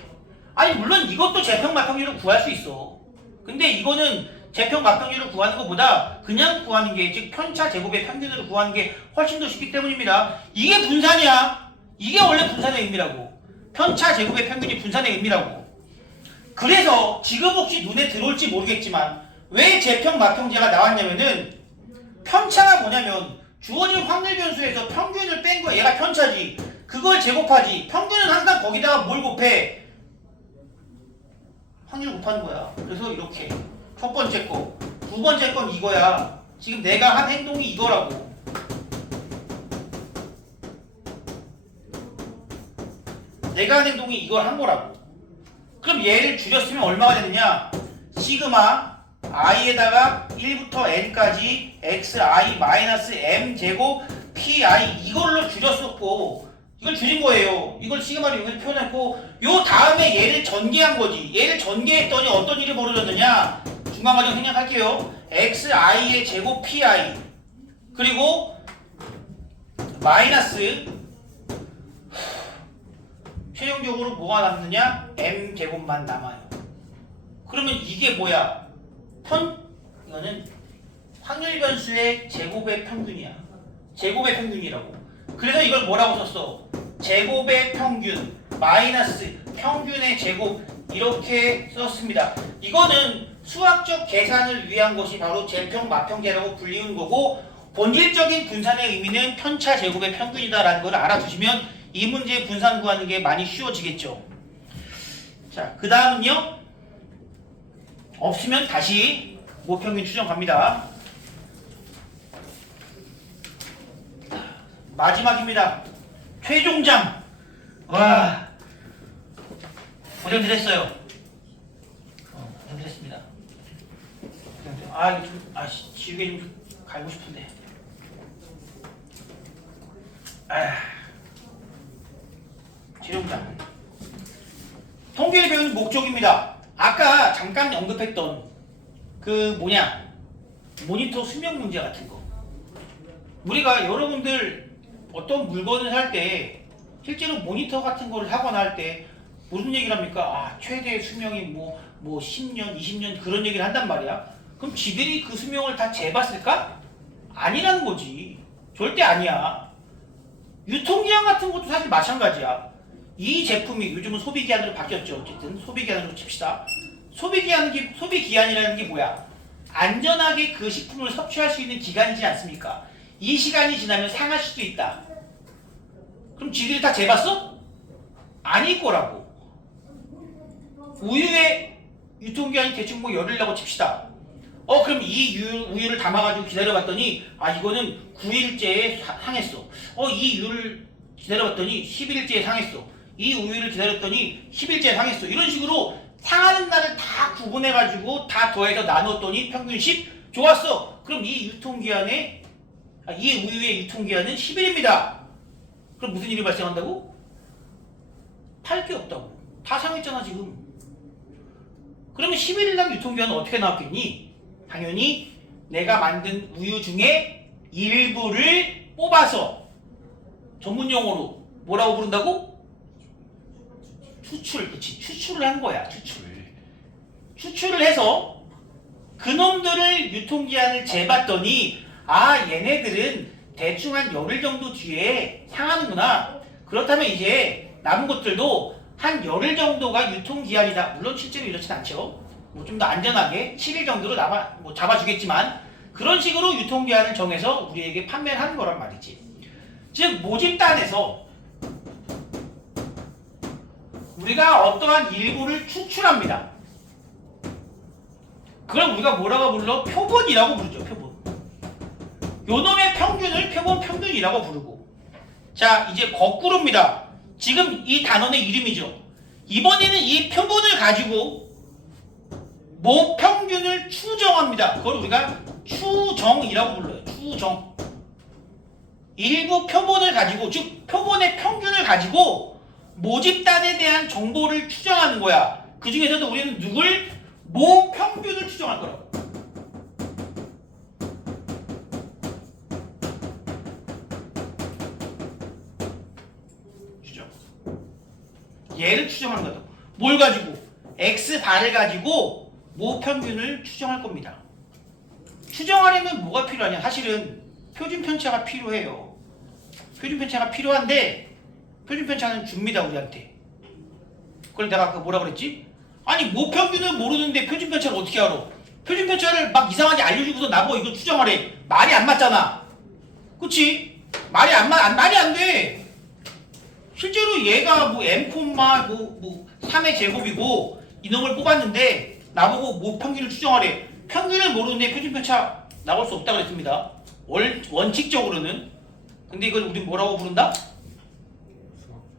아니 물론 이것도 재평마평률로 구할 수 있어. 근데 이거는 재평마평률을 구하는 것보다 그냥 구하는 게 즉 편차 제곱의 평균으로 구하는 게 훨씬 더 쉽기 때문입니다. 이게 분산이야. 이게 원래 분산의 의미라고. 편차 제곱의 평균이 분산의 의미라고. 그래서 지금 혹시 눈에 들어올지 모르겠지만 왜 재평마평제가 나왔냐면은 편차가 뭐냐면 주어진 확률 변수에서 평균을 뺀 거 얘가 편차지. 그걸 제곱하지. 평균은 항상 거기다가 뭘 곱해? 확률 곱하는 거야. 그래서 이렇게 첫 번째 거, 두 번째 건 이거야. 지금 내가 한 행동이 이거라고. 내가 한 행동이 이걸 한 거라고. 그럼 얘를 줄였으면 얼마가 되느냐? 시그마 i에다가 1부터 n까지 xi 마이너스 m 제곱 pi 이걸로 줄였었고 이걸 줄인 거예요. 이걸 시그마로 여기서 표현했고 요 다음에 얘를 전개한 거지. 얘를 전개했더니 어떤 일이 벌어졌느냐? 중간 과정 생략할게요. xi의 제곱 pi 그리고 마이너스 최종적으로 뭐가 남느냐? m 제곱만 남아요. 그러면 이게 뭐야? 이거는 확률 변수의 제곱의 평균이야. 제곱의 평균이라고. 그래서 이걸 뭐라고 썼어? 제곱의 평균 마이너스 평균의 제곱 이렇게 썼습니다. 이거는 수학적 계산을 위한 것이 바로 제평 마평계라고 불리는 거고 본질적인 분산의 의미는 편차 제곱의 평균이다라는 걸 알아두시면 이 문제의 분산 구하는 게 많이 쉬워지겠죠. 자, 그 다음은요. 없으면 다시 모평균 추정 갑니다. 마지막입니다. 최종장. 와, 고생들 했어요. 고생들 했습니다. 아, 이거 좀, 지우개 좀 갈고 싶은데. 최종장. 통계를 배우는 목적입니다. 아까 잠깐 언급했던 그 모니터 수명 문제 같은 거. 우리가 여러분들 어떤 물건을 살 때 실제로 모니터 같은 거를 사거나 할 때 무슨 얘기를 합니까? 최대 수명이 뭐 10년, 20년 그런 얘기를 한단 말이야. 그럼 지들이 그 수명을 다 재봤을까? 아니라는 거지. 절대 아니야. 유통기한 같은 것도 사실 마찬가지야. 이 제품이 요즘은 소비기한으로 바뀌었죠. 어쨌든 소비기한으로 칩시다. 소비기한이라는 게 뭐야? 안전하게 그 식품을 섭취할 수 있는 기간이지 않습니까? 이 시간이 지나면 상할 수도 있다. 그럼 지들이 다 재봤어? 아닐 거라고. 우유의 유통기한이 대충 뭐 열흘이라고 칩시다. 그럼 이 우유를 담아가지고 기다려봤더니 이거는 9일째에 상했어. 이 우유를 기다려봤더니 10일째에 상했어. 이 우유를 기다렸더니 10일째에 상했어. 이런 식으로 상하는 날을 다 구분해가지고 다 더해서 나눴더니 평균 10? 좋았어. 그럼 이 우유의 유통기한은 10일입니다. 그럼 무슨 일이 발생한다고? 팔 게 없다고. 다 상했잖아 지금. 그러면 11일당 유통기한은 어떻게 나왔겠니? 당연히 내가 만든 우유 중에 일부를 뽑아서 전문용어로 뭐라고 부른다고? 그치. 추출을 한 거야. 추출을 해서 그놈들을 유통기한을 재봤더니 얘네들은 대충 한 열흘 정도 뒤에 상하는구나. 그렇다면 이제 남은 것들도 한 열흘 정도가 유통기한이다. 물론 실제로 이렇진 않죠. 좀 더 안전하게 7일 정도로 잡아주겠지만 그런 식으로 유통기한을 정해서 우리에게 판매를 하는 거란 말이지. 즉 모집단에서 우리가 어떠한 일부를 추출합니다. 그걸 우리가 뭐라고 불러? 표본이라고 부르죠. 표본. 요놈의 평균을 평균이라고 부르고. 자, 이제 거꾸로입니다. 지금 이 단원의 이름이죠. 이번에는 이 표본을 가지고 모평균을 추정합니다. 그걸 우리가 추정이라고 불러요. 추정. 일부 표본을 가지고, 즉 표본의 평균을 가지고 모집단에 대한 정보를 추정하는 거야. 그 중에서도 우리는 누굴? 모평균을 추정할 거라고. 추정. 얘를 추정하는 거다. 뭘 가지고? X바를 가지고 모평균을 추정할 겁니다. 추정하려면 뭐가 필요하냐? 사실은 표준편차가 필요해요. 표준편차가 필요한데 표준편차는 줍니다 우리한테. 그걸 내가 아까 뭐라 그랬지? 아니 모평균을 모르는데 표준편차를 어떻게 알아? 표준편차를 막 이상하게 알려주고서 나보고 이거 추정하래. 말이 안 맞잖아. 그치? 말이 안 돼. 실제로 얘가 M, 3의 제곱이고 이놈을 뽑았는데 나보고 모평균을 추정하래. 평균을 모르는데 표준편차 나올 수 없다고 그랬습니다. 원칙적으로는. 근데 이걸 우리 뭐라고 부른다?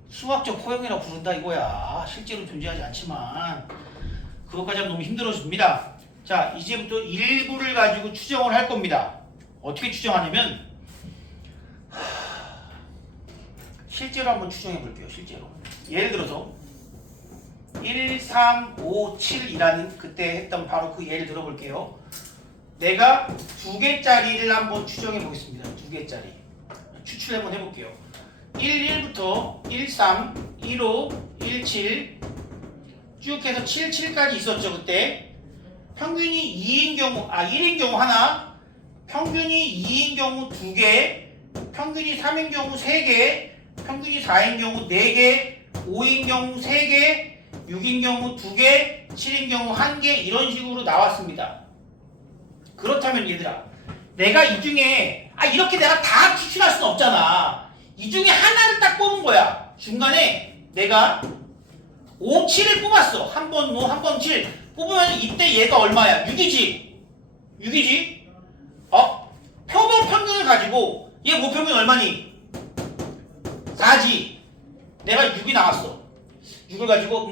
수학적 허용이라고 부른다 이거야. 실제로 존재하지 않지만 그것까지 하면 너무 힘들어집니다. 자, 이제부터 일부를 가지고 추정을 할 겁니다. 어떻게 추정하냐면 실제로 한번 추정해 볼게요. 실제로. 예를 들어서 1, 3, 5, 7이라는 그때 했던 바로 그 예를 들어볼게요. 내가 2개짜리를 한번 추정해 보겠습니다. 2개짜리. 추출 한번 해볼게요. 1, 1부터 1, 3, 1, 5, 1, 7 쭉 해서 7, 7까지 있었죠. 그때 평균이 2인 경우, 1인 경우 하나, 평균이 2인 경우 2개, 평균이 3인 경우 3개, 평균이 4인 경우 4개, 5인 경우 3개, 6인 경우 2개, 7인 경우 1개 이런 식으로 나왔습니다. 그렇다면 얘들아, 내가 이 중에 이렇게 내가 다 추출할 수는 없잖아. 이 중에 하나를 딱 뽑은 거야. 중간에 내가 5, 7을 뽑았어. 한 번 5, 한 번 7 뽑으면 이때 얘가 얼마야? 6이지. 6이지. 표본 평균을 가지고 얘 모평균 얼마니? 4지. 내가 6이 나왔어. 6을 가지고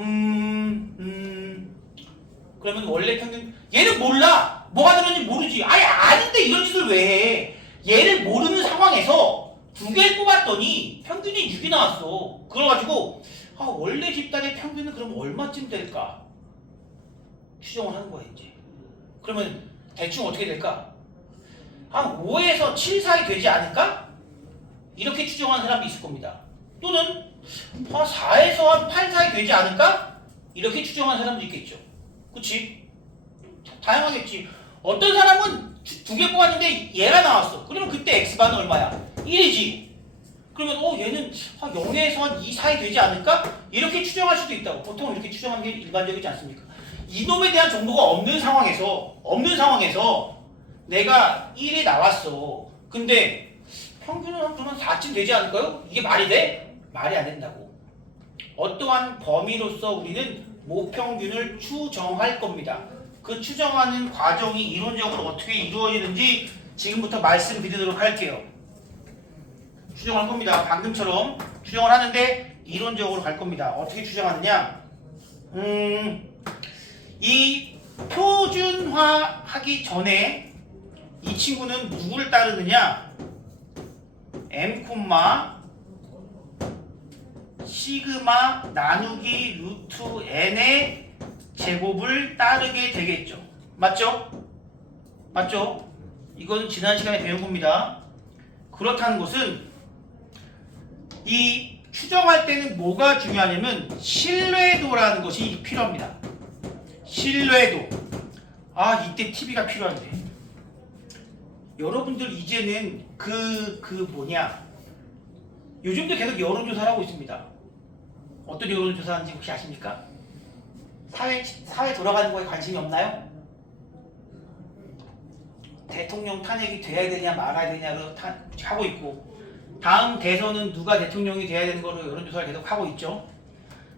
그러면 원래 평균 얘는 몰라. 뭐가 들었는지 모르지. 아는데 이런 짓을 왜 해? 얘를 모르는 상황에서 2개를 뽑았더니 평균이 6이 나왔어. 그래가지고 원래 집단의 평균은 그럼 얼마쯤 될까? 추정을 하는 거야 이제. 그러면 대충 어떻게 될까? 한 5에서 7 사이 되지 않을까? 이렇게 추정하는 사람이 있을 겁니다. 또는 4에서 한 8 사이 되지 않을까? 이렇게 추정하는 사람도 있겠죠. 그치? 다양하겠지. 어떤 사람은 2개 뽑았는데 얘가 나왔어. 그러면 그때 X반은 얼마야? 1이지. 그러면 얘는 한 0에서 한 2 사이 되지 않을까? 이렇게 추정할 수도 있다고. 보통 이렇게 추정하는 게 일반적이지 않습니까? 이놈에 대한 정보가 없는 상황에서 내가 1이 나왔어. 근데 평균은 한 4쯤 되지 않을까요? 이게 말이 돼? 말이 안 된다고. 어떠한 범위로서 우리는 모평균을 추정할 겁니다. 그 추정하는 과정이 이론적으로 어떻게 이루어지는지 지금부터 말씀드리도록 할게요. 추정할 겁니다. 방금처럼 추정을 하는데 이론적으로 갈 겁니다. 어떻게 추정하느냐? 이 표준화 하기 전에 이 친구는 누구를 따르느냐? M, 시그마 나누기 루트 n의 제곱을 따르게 되겠죠. 맞죠? 맞죠? 이건 지난 시간에 배운 겁니다. 그렇다는 것은 이 추정할 때는 뭐가 중요하냐면 신뢰도라는 것이 필요합니다. 신뢰도. 이때 TV가 필요한데. 여러분들 이제는 요즘도 계속 여론조사를 하고 있습니다. 어떤 여론조사인지 혹시 아십니까? 사회 돌아가는 거에 관심이 없나요? 대통령 탄핵이 돼야 되냐 말아야 되냐로 하고 있고, 다음 대선은 누가 대통령이 돼야 되는 거로 여론조사를 계속 하고 있죠.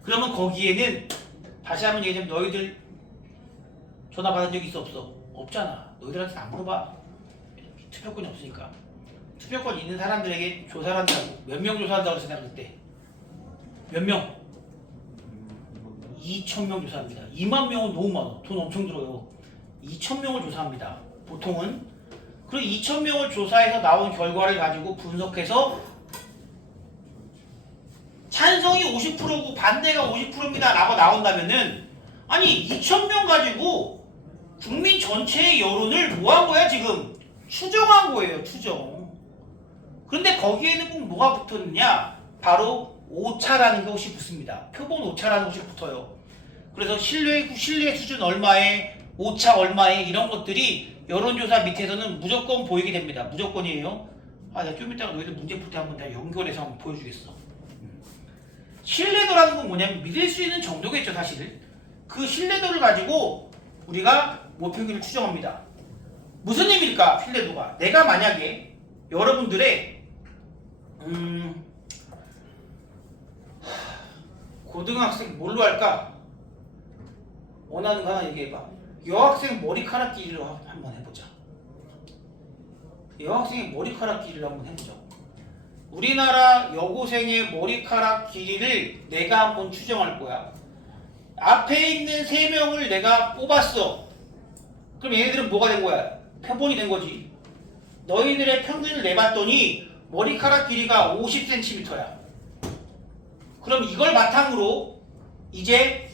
그러면 거기에는 다시 한번 얘기하면 너희들 전화 받은 적 있어 없어? 없잖아. 너희들한테 안 물어봐. 투표권이 없으니까. 투표권 있는 사람들에게 조사를 한다고. 몇 명 조사한다고 했어 내가 그때? 몇 명? 2,000명 조사합니다. 2만 명은 너무 많아. 돈 엄청 들어요. 2,000명을 조사합니다. 보통은. 그리고 2,000명을 조사해서 나온 결과를 가지고 분석해서 찬성이 50%고 반대가 50%입니다 라고 나온다면은 2,000명 가지고 국민 전체의 여론을 뭐 한 거야 지금? 추정한 거예요. 추정. 그런데 거기에는 꼭 뭐가 붙었느냐? 바로 오차라는 것이 붙습니다. 표본 오차라는 것이 붙어요. 그래서 신뢰 수준 얼마에, 오차 얼마에 이런 것들이 여론조사 밑에서는 무조건 보이게 됩니다. 무조건이에요. 내가 좀 이따가 너희들 문제 풀 때 한번 내가 연결해서 한번 보여주겠어. 신뢰도라는 건 뭐냐면 믿을 수 있는 정도겠죠, 사실. 그 신뢰도를 가지고 우리가 모평균을 추정합니다. 무슨 의미일까, 신뢰도가? 내가 만약에 여러분들의 고등학생 뭘로 할까? 원하는 거 하나 얘기해봐. 여학생 머리카락 길이를 한번 해보자. 여학생의 머리카락 길이를 한번 해보자. 우리나라 여고생의 머리카락 길이를 내가 한번 추정할 거야. 앞에 있는 3명을 내가 뽑았어. 그럼 얘네들은 뭐가 된 거야? 표본이 된 거지. 너희들의 평균을 내봤더니 머리카락 길이가 50cm야. 그럼 이걸 바탕으로 이제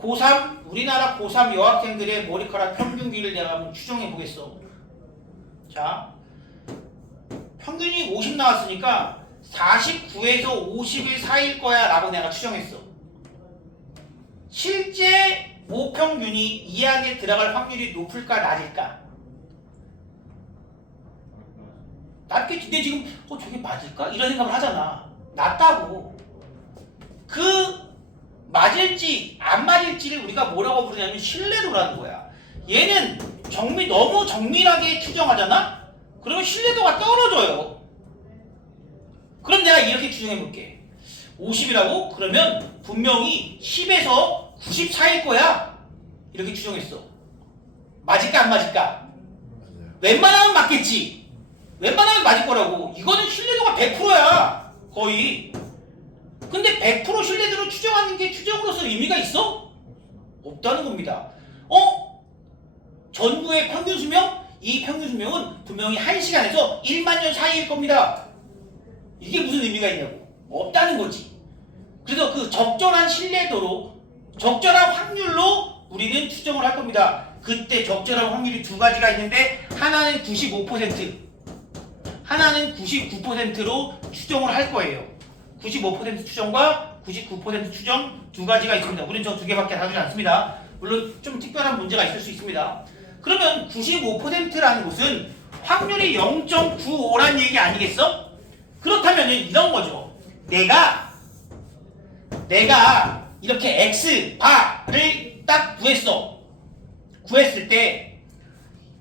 고3 우리나라 고3 여학생들의 머리카락 평균 길이를 내가 한번 추정해 보겠어. 자, 평균이 50 나왔으니까 49에서 50일 사이일 거야 라고 내가 추정했어. 실제 모평균이 이 안에 들어갈 확률이 높을까 낮을까? 낮겠지. 근데 지금 저게 맞을까? 이런 생각을 하잖아. 낮다고. 그 맞을지 안 맞을지를 우리가 뭐라고 부르냐면 신뢰도라는 거야. 얘는 너무 정밀하게 추정하잖아? 그러면 신뢰도가 떨어져요. 그럼 내가 이렇게 추정해 볼게. 50이라고? 그러면 분명히 10에서 90 사이일 거야. 이렇게 추정했어. 맞을까 안 맞을까? 웬만하면 맞겠지. 웬만하면 맞을 거라고. 이거는 신뢰도가 100%야. 거의. 근데 100% 신뢰도로 추정하는 게 추정으로서 의미가 있어? 없다는 겁니다. 전부의 평균 수명? 이 평균 수명은 분명히 1시간에서 1만 년 사이일 겁니다. 이게 무슨 의미가 있냐고. 없다는 거지. 그래서 그 적절한 신뢰도로 적절한 확률로 우리는 추정을 할 겁니다. 그때 적절한 확률이 두 가지가 있는데 하나는 95%, 하나는 99%로 추정을 할 거예요. 95% 추정과 99% 추정 두 가지가 있습니다. 우리는 저 두 개밖에 다루지 않습니다. 물론 좀 특별한 문제가 있을 수 있습니다. 그러면 95%라는 것은 확률이 0.95란 얘기 아니겠어? 그렇다면 이런 거죠. 내가 이렇게 X바를 딱 구했어. 구했을 때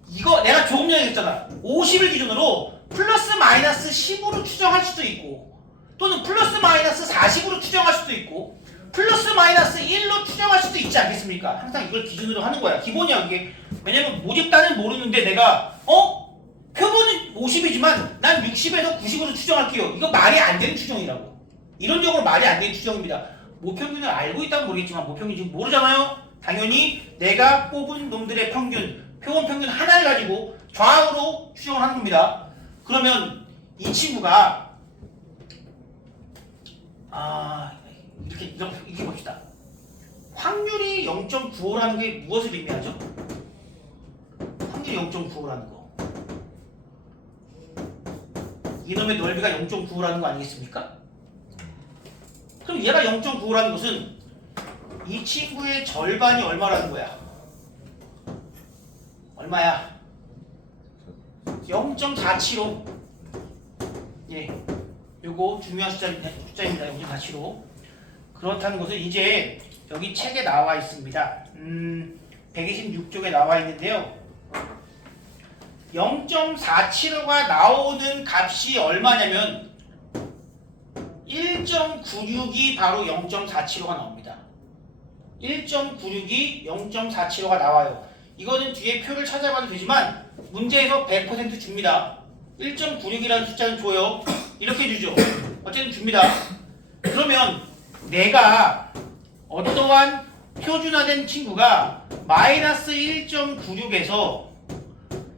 이거 내가 조금 전에 했잖아. 50을 기준으로 플러스 마이너스 10으로 추정할 수도 있고 또는 플러스 마이너스 40으로 추정할 수도 있고 플러스 마이너스 1로 추정할 수도 있지 않겠습니까? 항상 이걸 기준으로 하는 거야. 기본이야 그게. 왜냐면 모집단은 모르는데 내가 표본은 50이지만 난 60에서 90으로 추정할게요. 이거 말이 안 되는 추정이라고. 이론적으로 말이 안 되는 추정입니다. 모평균을 알고 있다면 모르겠지만 모평균 지금 모르잖아요. 당연히 내가 뽑은 놈들의 평균, 표본 평균 하나를 가지고 좌우로 추정을 하는 겁니다. 그러면 이 친구가 이렇게 봅시다. 확률이 0.95라는 게 무엇을 의미하죠? 확률이 0.95라는 거. 이놈의 넓이가 0.95라는 거 아니겠습니까? 그럼 얘가 0.95라는 것은 이 친구의 절반이 얼마라는 거야? 얼마야? 0.475. 예, 요거 중요한 숫자입니다. 0.475. 그렇다는 것은 이제 여기 책에 나와 있습니다. 126쪽에 나와 있는데요. 0.475가 나오는 값이 얼마냐면 1.96이 바로 0.475가 나옵니다. 1.96이 0.475가 나와요. 이거는 뒤에 표를 찾아봐도 되지만 문제에서 100% 줍니다. 1.96이라는 숫자는 줘요. 이렇게 주죠. 어쨌든 줍니다. 그러면 내가 어떠한 표준화된 친구가 마이너스 1.96에서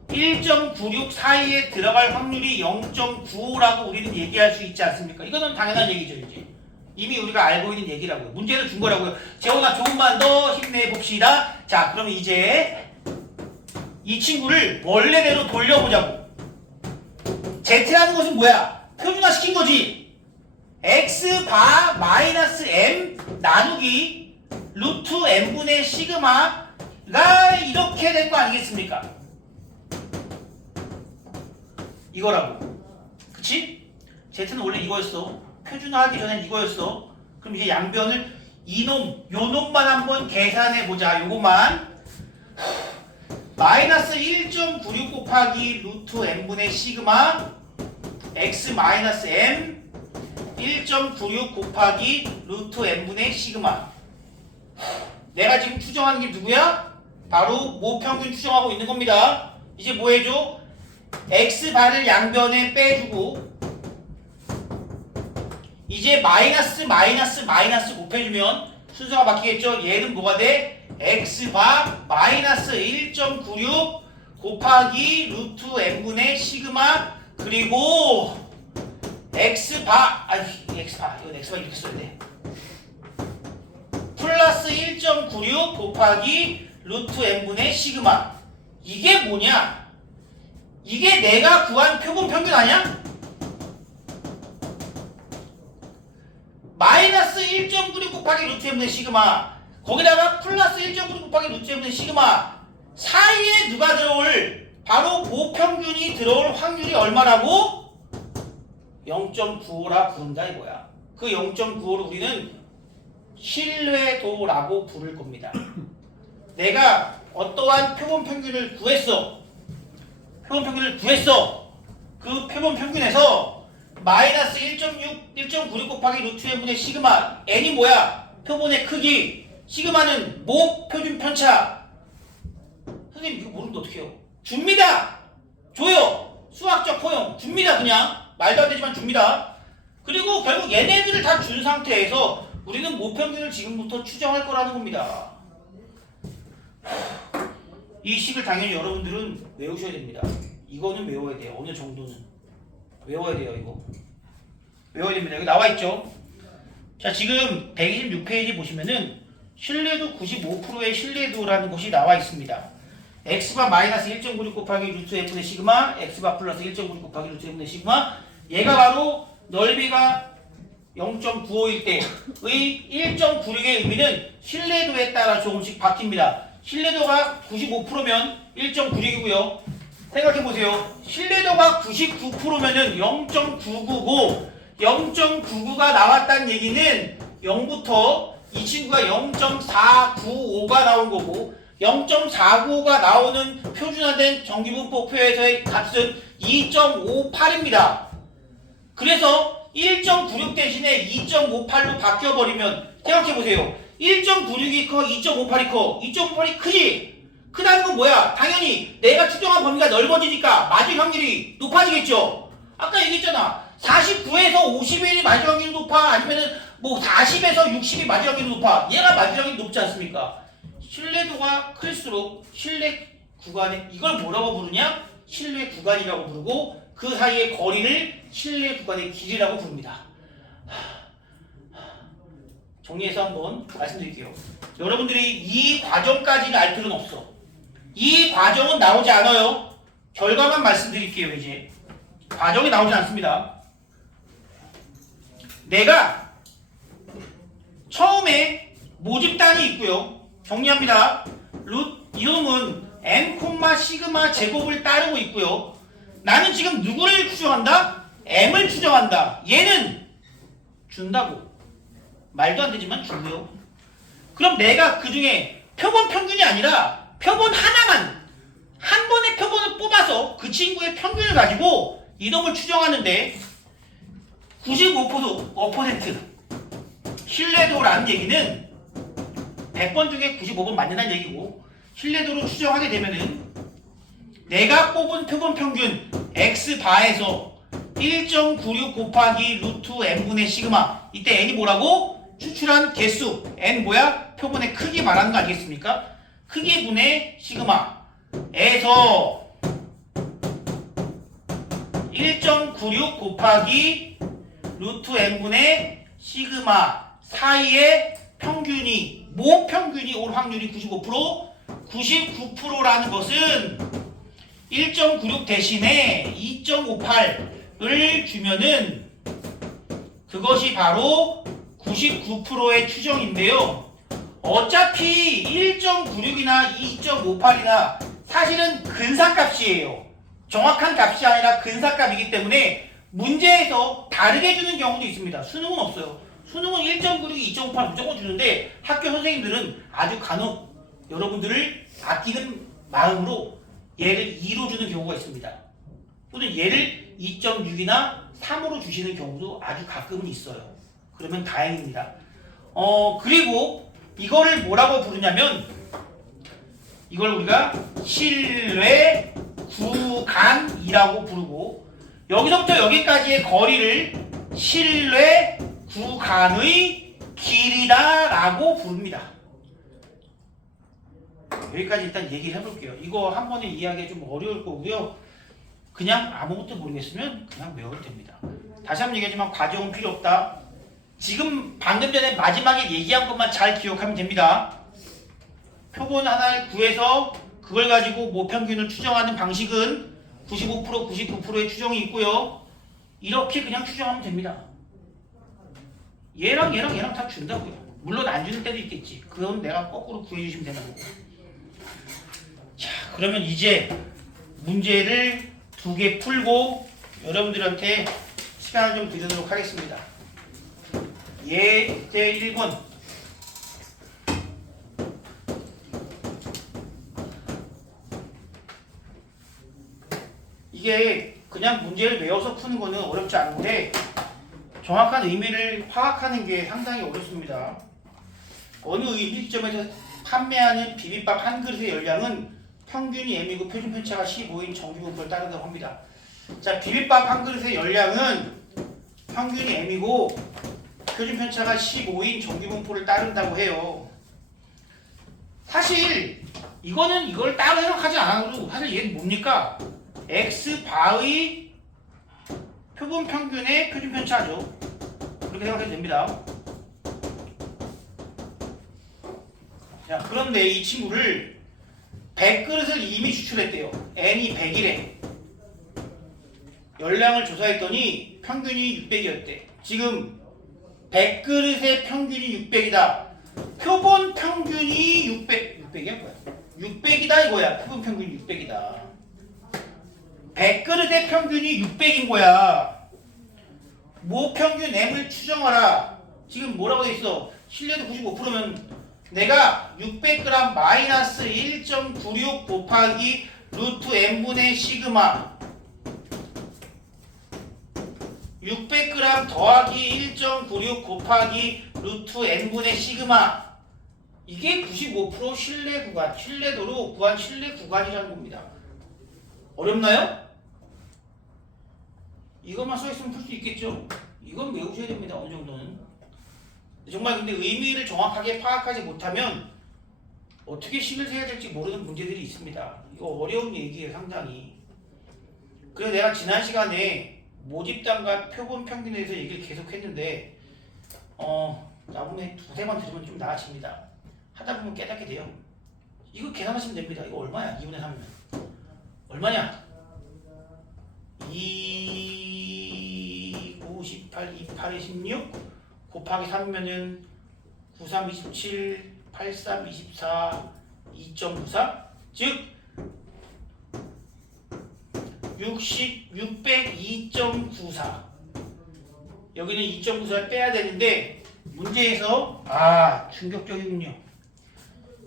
1.96 사이에 들어갈 확률이 0.95라고 우리는 얘기할 수 있지 않습니까? 이거는 당연한 얘기죠. 이제 이미 우리가 알고 있는 얘기라고요. 문제를 준 거라고요. 재원아 조금만 더 힘내봅시다. 자, 그럼 이제 이 친구를 원래대로 돌려보자고. Z라는 것은 뭐야? 표준화 시킨 거지. X바 마이너스 M 나누기 루트 M분의 시그마가 이렇게 된 거 아니겠습니까? 이거라고. 그치? Z는 원래 이거였어. 표준화하기 전엔 이거였어. 그럼 이제 양변을 요 놈만 한번 계산해보자. 요것만. 마이너스 1.96 곱하기 루트 M분의 시그마 X 마이너스 M 1.96 곱하기 루트 M분의 시그마. 내가 지금 추정하는 게 누구야? 바로 모평균 추정하고 있는 겁니다. 이제 뭐 해줘? X바를 양변에 빼주고 이제 마이너스 곱해주면 순서가 바뀌겠죠? 얘는 뭐가 돼? x바 마이너스 1.96 곱하기 루트 n분의 시그마 그리고 x바 이건 x바 이렇게 써야 돼. 플러스 1.96 곱하기 루트 n분의 시그마. 이게 뭐냐? 이게 내가 구한 표본 평균 아니야? 마이너스 1.96 곱하기 루트 n분의 시그마 거기다가 플러스 1.96 곱하기 루트 n분의 시그마 사이에 누가 들어올 바로 모평균이 들어올 확률이 얼마라고? 0.95라 부른다 이거야. 그 0.95를 우리는 신뢰도라고 부를 겁니다. 내가 어떠한 표본 평균을 구했어. 그 표본 평균에서 마이너스 1.96 곱하기 루트 n분의 시그마 n이 뭐야? 표본의 크기. 시그마는 모 표준 편차. 선생님 이거 모르는데 어떻게 해요? 줍니다. 줘요. 수학적 허용 줍니다. 그냥 말도 안 되지만 줍니다. 그리고 결국 얘네들을 다 준 상태에서 우리는 모평균을 지금부터 추정할 거라는 겁니다. 이 식을 당연히 여러분들은 외우셔야 됩니다. 이거는 외워야 돼요. 어느 정도는 외워야 돼요. 이거 외워야 됩니다. 여기 나와 있죠. 자, 지금 126페이지 보시면은 신뢰도 95%의 신뢰도라는 것이 나와 있습니다. x바 마이너스 1.96 곱하기 루트 f분의 시그마, x바 플러스 1.96 곱하기 루트 f분의 시그마. 얘가 바로 넓이가 0.95일 때의 1.96의 의미는 신뢰도에 따라 조금씩 바뀝니다. 신뢰도가 95%면 1.96이고요. 생각해보세요. 신뢰도가 99%면은 0.999고 0.99가 나왔다는 얘기는 0부터 이 친구가 0.495가 나온 거고 0.495가 나오는 표준화된 정기분포표에서의 값은 2.58입니다. 그래서 1.96 대신에 2.58로 바뀌어버리면 생각해보세요. 1.96이 커? 2.58이 커? 2.58이 크지? 크다는 건 뭐야? 당연히 내가 추정한 범위가 넓어지니까 맞을 확률이 높아지겠죠? 아까 얘기했잖아. 49에서 51이 맞을 확률이 높아? 아니면은 뭐 40에서 60이 맞을 확률이 높아? 얘가 맞을 확률이 높지 않습니까? 신뢰도가 클수록 신뢰 구간에 이걸 뭐라고 부르냐? 신뢰 구간이라고 부르고 그 사이의 거리를 신뢰 구간의 길이라고 부릅니다. 정리해서 한번 말씀드릴게요. 여러분들이 이 과정까지는 알 필요는 없어. 이 과정은 나오지 않아요. 결과만 말씀드릴게요. 이제 과정이 나오지 않습니다. 내가 처음에 모집단이 있고요. 정리합니다. 이놈은 n, 시그마 제곱을 따르고 있고요. 나는 지금 누구를 추정한다? m을 추정한다. 얘는 준다고. 말도 안 되지만 주고요. 그럼 내가 그 중에 표본 평균이 아니라 표본 하나만 한 번의 표본을 뽑아서 그 친구의 평균을 가지고 이놈을 추정하는데 95% 신뢰도라는 얘기는 100번 중에 95번 맞는다는 얘기고 신뢰도로 추정하게 되면은 내가 뽑은 표본 평균 x바에서 1.96 곱하기 루트 n분의 시그마 이때 n이 뭐라고? 추출한 개수 n 뭐야? 표본의 크기 말하는 거 아니겠습니까? 크기 분의 시그마에서 1.96 곱하기 루트 n분의 시그마 사이의 평균이 모평균이 올 확률이 95% 99%라는 것은 1.96 대신에 2.58을 주면은 그것이 바로 99%의 추정인데요. 어차피 1.96이나 2.58이나 사실은 근사값이에요. 정확한 값이 아니라 근사값이기 때문에 문제에서 다르게 주는 경우도 있습니다. 수능은 없어요. 수능은 1.96, 2.58 무조건 주는데 학교 선생님들은 아주 간혹 여러분들을 아끼는 마음으로 얘를 2로 주는 경우가 있습니다. 또는 얘를 2.6이나 3으로 주시는 경우도 아주 가끔은 있어요. 그러면 다행입니다. 그리고 이거를 뭐라고 부르냐면 이걸 우리가 신뢰 구간이라고 부르고 여기서부터 여기까지의 거리를 신뢰 구간의 길이다라고 부릅니다. 여기까지 일단 얘기를 해볼게요. 이거 한 번에 이해하기 좀 어려울 거고요. 그냥 아무것도 모르겠으면 그냥 외워도 됩니다. 다시 한번 얘기하지만 과정은 필요 없다. 지금 방금 전에 마지막에 얘기한 것만 잘 기억하면 됩니다. 표본 하나를 구해서 그걸 가지고 모평균을 추정하는 방식은 95%, 99%의 추정이 있고요. 이렇게 그냥 추정하면 됩니다. 얘랑 다 준다고요. 물론 안 주는 때도 있겠지. 그건 내가 거꾸로 구해주시면 되는 거고. 자, 그러면 이제 문제를 2개 풀고 여러분들한테 시간을 좀 드리도록 하겠습니다. 예제 1번. 이게 그냥 문제를 외워서 푸는 거는 어렵지 않은데 정확한 의미를 파악하는 게 상당히 어렵습니다. 어느 음식점에서 판매하는 비빔밥 한 그릇의 열량은 평균이 M이고 표준 편차가 15인 정규분포를 따른다고 합니다. 자, 비빔밥 한 그릇의 열량은 평균이 M이고 표준 편차가 15인 정규분포를 따른다고 해요. 사실 이거는 이걸 따로 생각하지 않아도 사실 얘는 뭡니까? X바의 표본 평균의 표준 편차죠. 그렇게 생각해도 됩니다. 자, 그런데 이 친구를 100그릇을 이미 추출했대요. N이 100이래. 열량을 조사했더니 평균이 600이었대. 지금 100그릇의 평균이 600이다. 표본 평균이 600이야 뭐야? 600이다 이거야. 표본 평균이 600이다. 100그릇의 평균이 600인 거야. 모평균 M을 추정하라. 지금 뭐라고 돼 있어? 신뢰도 95%면 내가 600g 마이너스 1.96 곱하기 루트 M분의 시그마 600g 더하기 1.96 곱하기 루트 N분의 시그마 이게 95% 신뢰 구간, 신뢰도로 구한 신뢰 구간이라는 겁니다. 어렵나요? 이것만 써있으면 풀 수 있겠죠? 이건 외우셔야 됩니다. 어느 정도는. 정말 근데 의미를 정확하게 파악하지 못하면 어떻게 식을 세야 될지 모르는 문제들이 있습니다. 이거 어려운 얘기예요, 상당히. 그래서 내가 지난 시간에 모집단과 표본 평균에 대해서 얘기를 계속 했는데 나중에 2-3번 들으면 좀 나아집니다. 하다 보면 깨닫게 돼요. 이거 계산하시면 됩니다. 이거 얼마야? 2분의 3이면. 얼마냐? 2, 9, 18, 28에 16 곱하기 3이면은 93, 27, 83, 24, 2.94 즉 602.94 여기는 2.94를 빼야 되는데 문제에서 충격적이군요.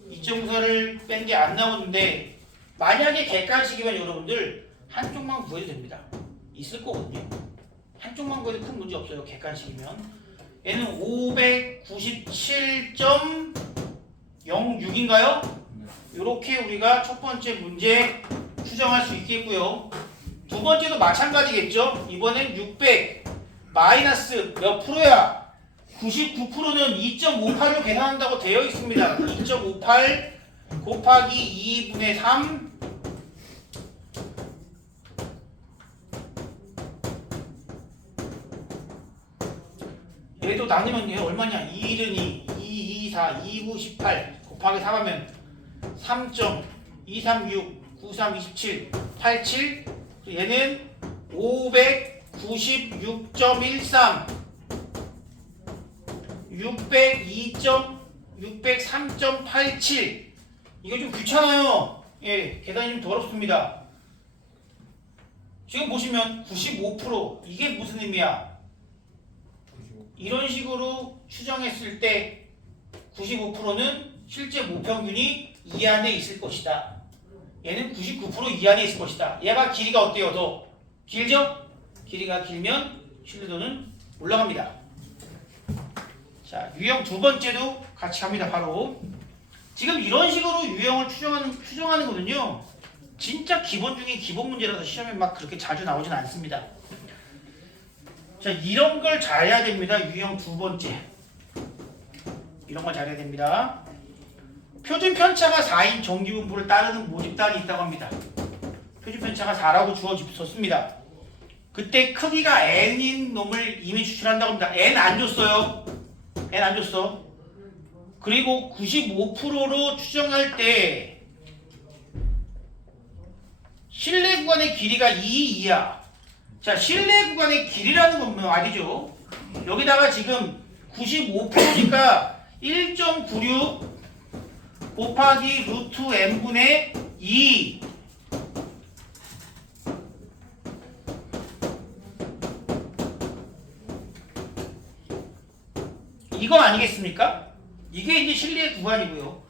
2.94를 뺀 게 안 나오는데 만약에 객관식이면 여러분들 한쪽만 구해도 됩니다. 있을 거거든요. 한쪽만 구해도 큰 문제 없어요. 객관식이면 얘는 597.06인가요? 이렇게 우리가 첫 번째 문제 추정할 수 있겠고요. 두 번째도 마찬가지겠죠. 이번엔 600 마이너스 몇 프로야? 99%는 2.58로 계산한다고 되어 있습니다. 2.58 곱하기 2분의 3 얘도 나누면 얘 얼마냐? 2는 2, 2, 2, 4, 2, 9, 18 곱하기 4하면 3.236, 93, 27, 87 얘는 596.13 603.87 이거 좀 귀찮아요. 예, 계산이 좀 더럽습니다. 지금 보시면 95% 이게 무슨 의미야? 이런 식으로 추정했을 때 95%는 실제 모평균이 이 안에 있을 것이다. 얘는 99% 이 안에 있을 것이다. 얘가 길이가 어때요? 더 길죠? 길이가 길면 신뢰도는 올라갑니다. 자, 유형 두 번째도 같이 갑니다. 바로 지금 이런 식으로 유형을 추정하는 거는요. 진짜 기본 중에 기본 문제라서 시험에 막 그렇게 자주 나오진 않습니다. 자, 이런 걸 잘해야 됩니다. 유형 두 번째. 이런 걸 잘해야 됩니다. 표준 편차가 4인 정기분포를 따르는 모집단이 있다고 합니다. 표준 편차가 4라고 주어졌습니다. 그때 크기가 n인 놈을 이미 추출한다고 합니다. n 안 줬어요. n 안 줬어. 그리고 95%로 추정할 때 실내 구간의 길이가 2 이하. 자, 실내 구간의 길이라는 건 뭐 말이죠. 여기다가 지금 95%니까 1.96 곱하기 루트 n분의 2 이거 아니겠습니까? 이게 이제 실내 구간이고요.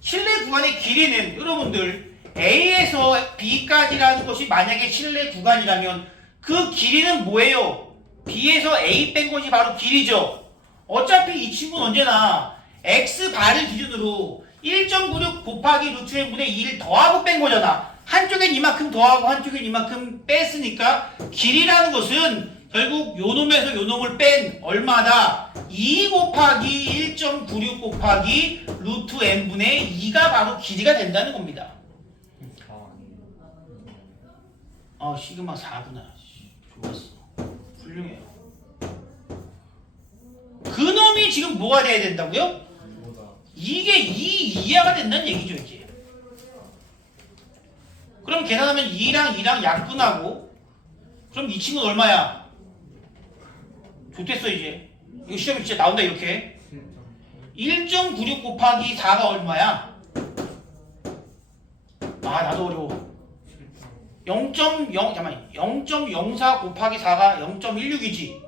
실내 구간의 길이는 여러분들 A에서 B까지라는 것이 만약에 실내 구간이라면 그 길이는 뭐예요? B에서 A 뺀 것이 바로 길이죠. 어차피 이 친구는 언제나 X발을 기준으로 1.96 곱하기 루트 n분의 2를 더하고 뺀 거잖아. 한쪽엔 이만큼 더하고 한쪽엔 이만큼 뺐으니까 길이라는 것은 결국 요 놈에서 요 놈을 뺀 얼마다? 2 곱하기 1.96 곱하기 루트 n분의 2가 바로 길이가 된다는 겁니다. 시그마 4구나. 좋았어. 훌륭해요. 그 놈이 지금 뭐가 돼야 된다고요? 이게 2 이하가 된다는 얘기죠, 이제. 그럼 계산하면 2랑 약분하고, 그럼 이 친구는 얼마야? 좋댔어, 이제. 이거 시험에 진짜 나온다, 이렇게. 1.96 곱하기 4가 얼마야? 나도 어려워. 0.04 곱하기 4가 0.16이지.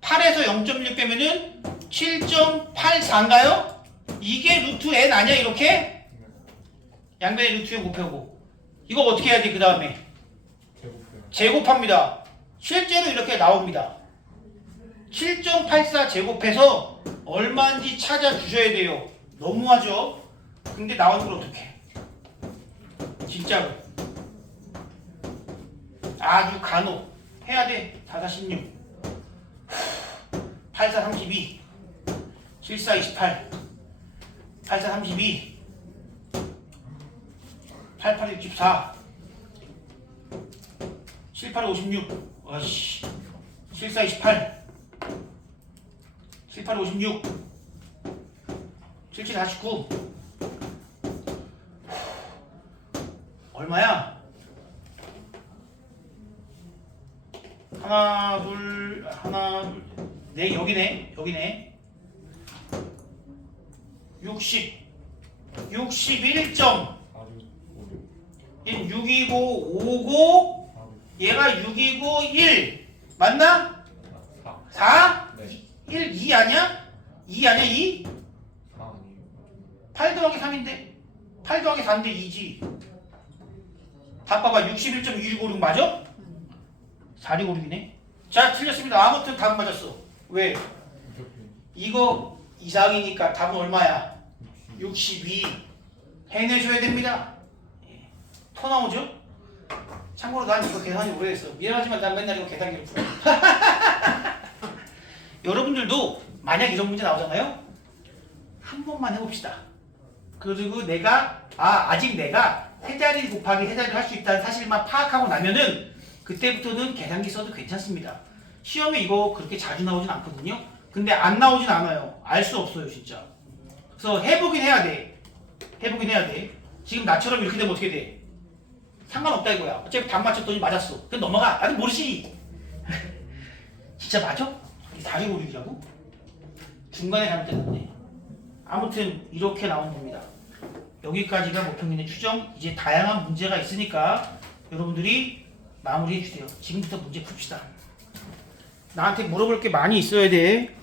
8에서 0.16 빼면은 7.84인가요? 이게 루트 n 아니야, 이렇게? 양변에 루트 n 곱하고. 이거 어떻게 해야 돼, 그 다음에? 제곱합니다. 실제로 이렇게 나옵니다. 7.84 제곱해서 얼마인지 찾아주셔야 돼요. 너무하죠? 근데 나오는 걸 어떡해? 진짜로. 아주 간혹 해야 돼. 4,4,16 8,4 32 7,4 28 8,4 32 8,8 64 7,8 56 어이씨 7,4 28 7,8 56 7,7 49 얼마야? 하나 둘 네, 여기네 60 61점 629 59 얘가 629 1 맞나? 4? 네. 1 2 아니야? 2 아니야 2? 8 더하기 3인데 8 더하기 4인데 2지. 다 봐봐. 61.2656 맞아? 4656이네. 자, 틀렸습니다. 아무튼 답은 맞았어. 왜? 이거 이상이니까 답은 얼마야? 62. 해내셔야 됩니다. 토 나오죠? 참고로 난 이거 계산이 오래됐어. 미안하지만 난 맨날 이거 계산기를 풀어. 여러분들도 만약 이런 문제 나오잖아요? 한 번만 해봅시다. 그리고 아직 내가 세자리 곱하기 세자리를 할 수 있다는 사실만 파악하고 나면은 그때부터는 계산기 써도 괜찮습니다. 시험에 이거 그렇게 자주 나오진 않거든요. 근데 안 나오진 않아요. 알 수 없어요, 진짜. 그래서 해보긴 해야 돼. 지금 나처럼 이렇게 되면 어떻게 돼? 상관없다 이거야. 어차피 답 맞췄더니 맞았어. 그럼 넘어가. 나도 모르지. 진짜 맞아? 4656이라고? 중간에 잘못됐네. 아무튼 이렇게 나온 겁니다. 여기까지가 목표면의 추정. 이제 다양한 문제가 있으니까 여러분들이 마무리해 주세요. 지금부터 문제 풉시다. 나한테 물어볼 게 많이 있어야 돼.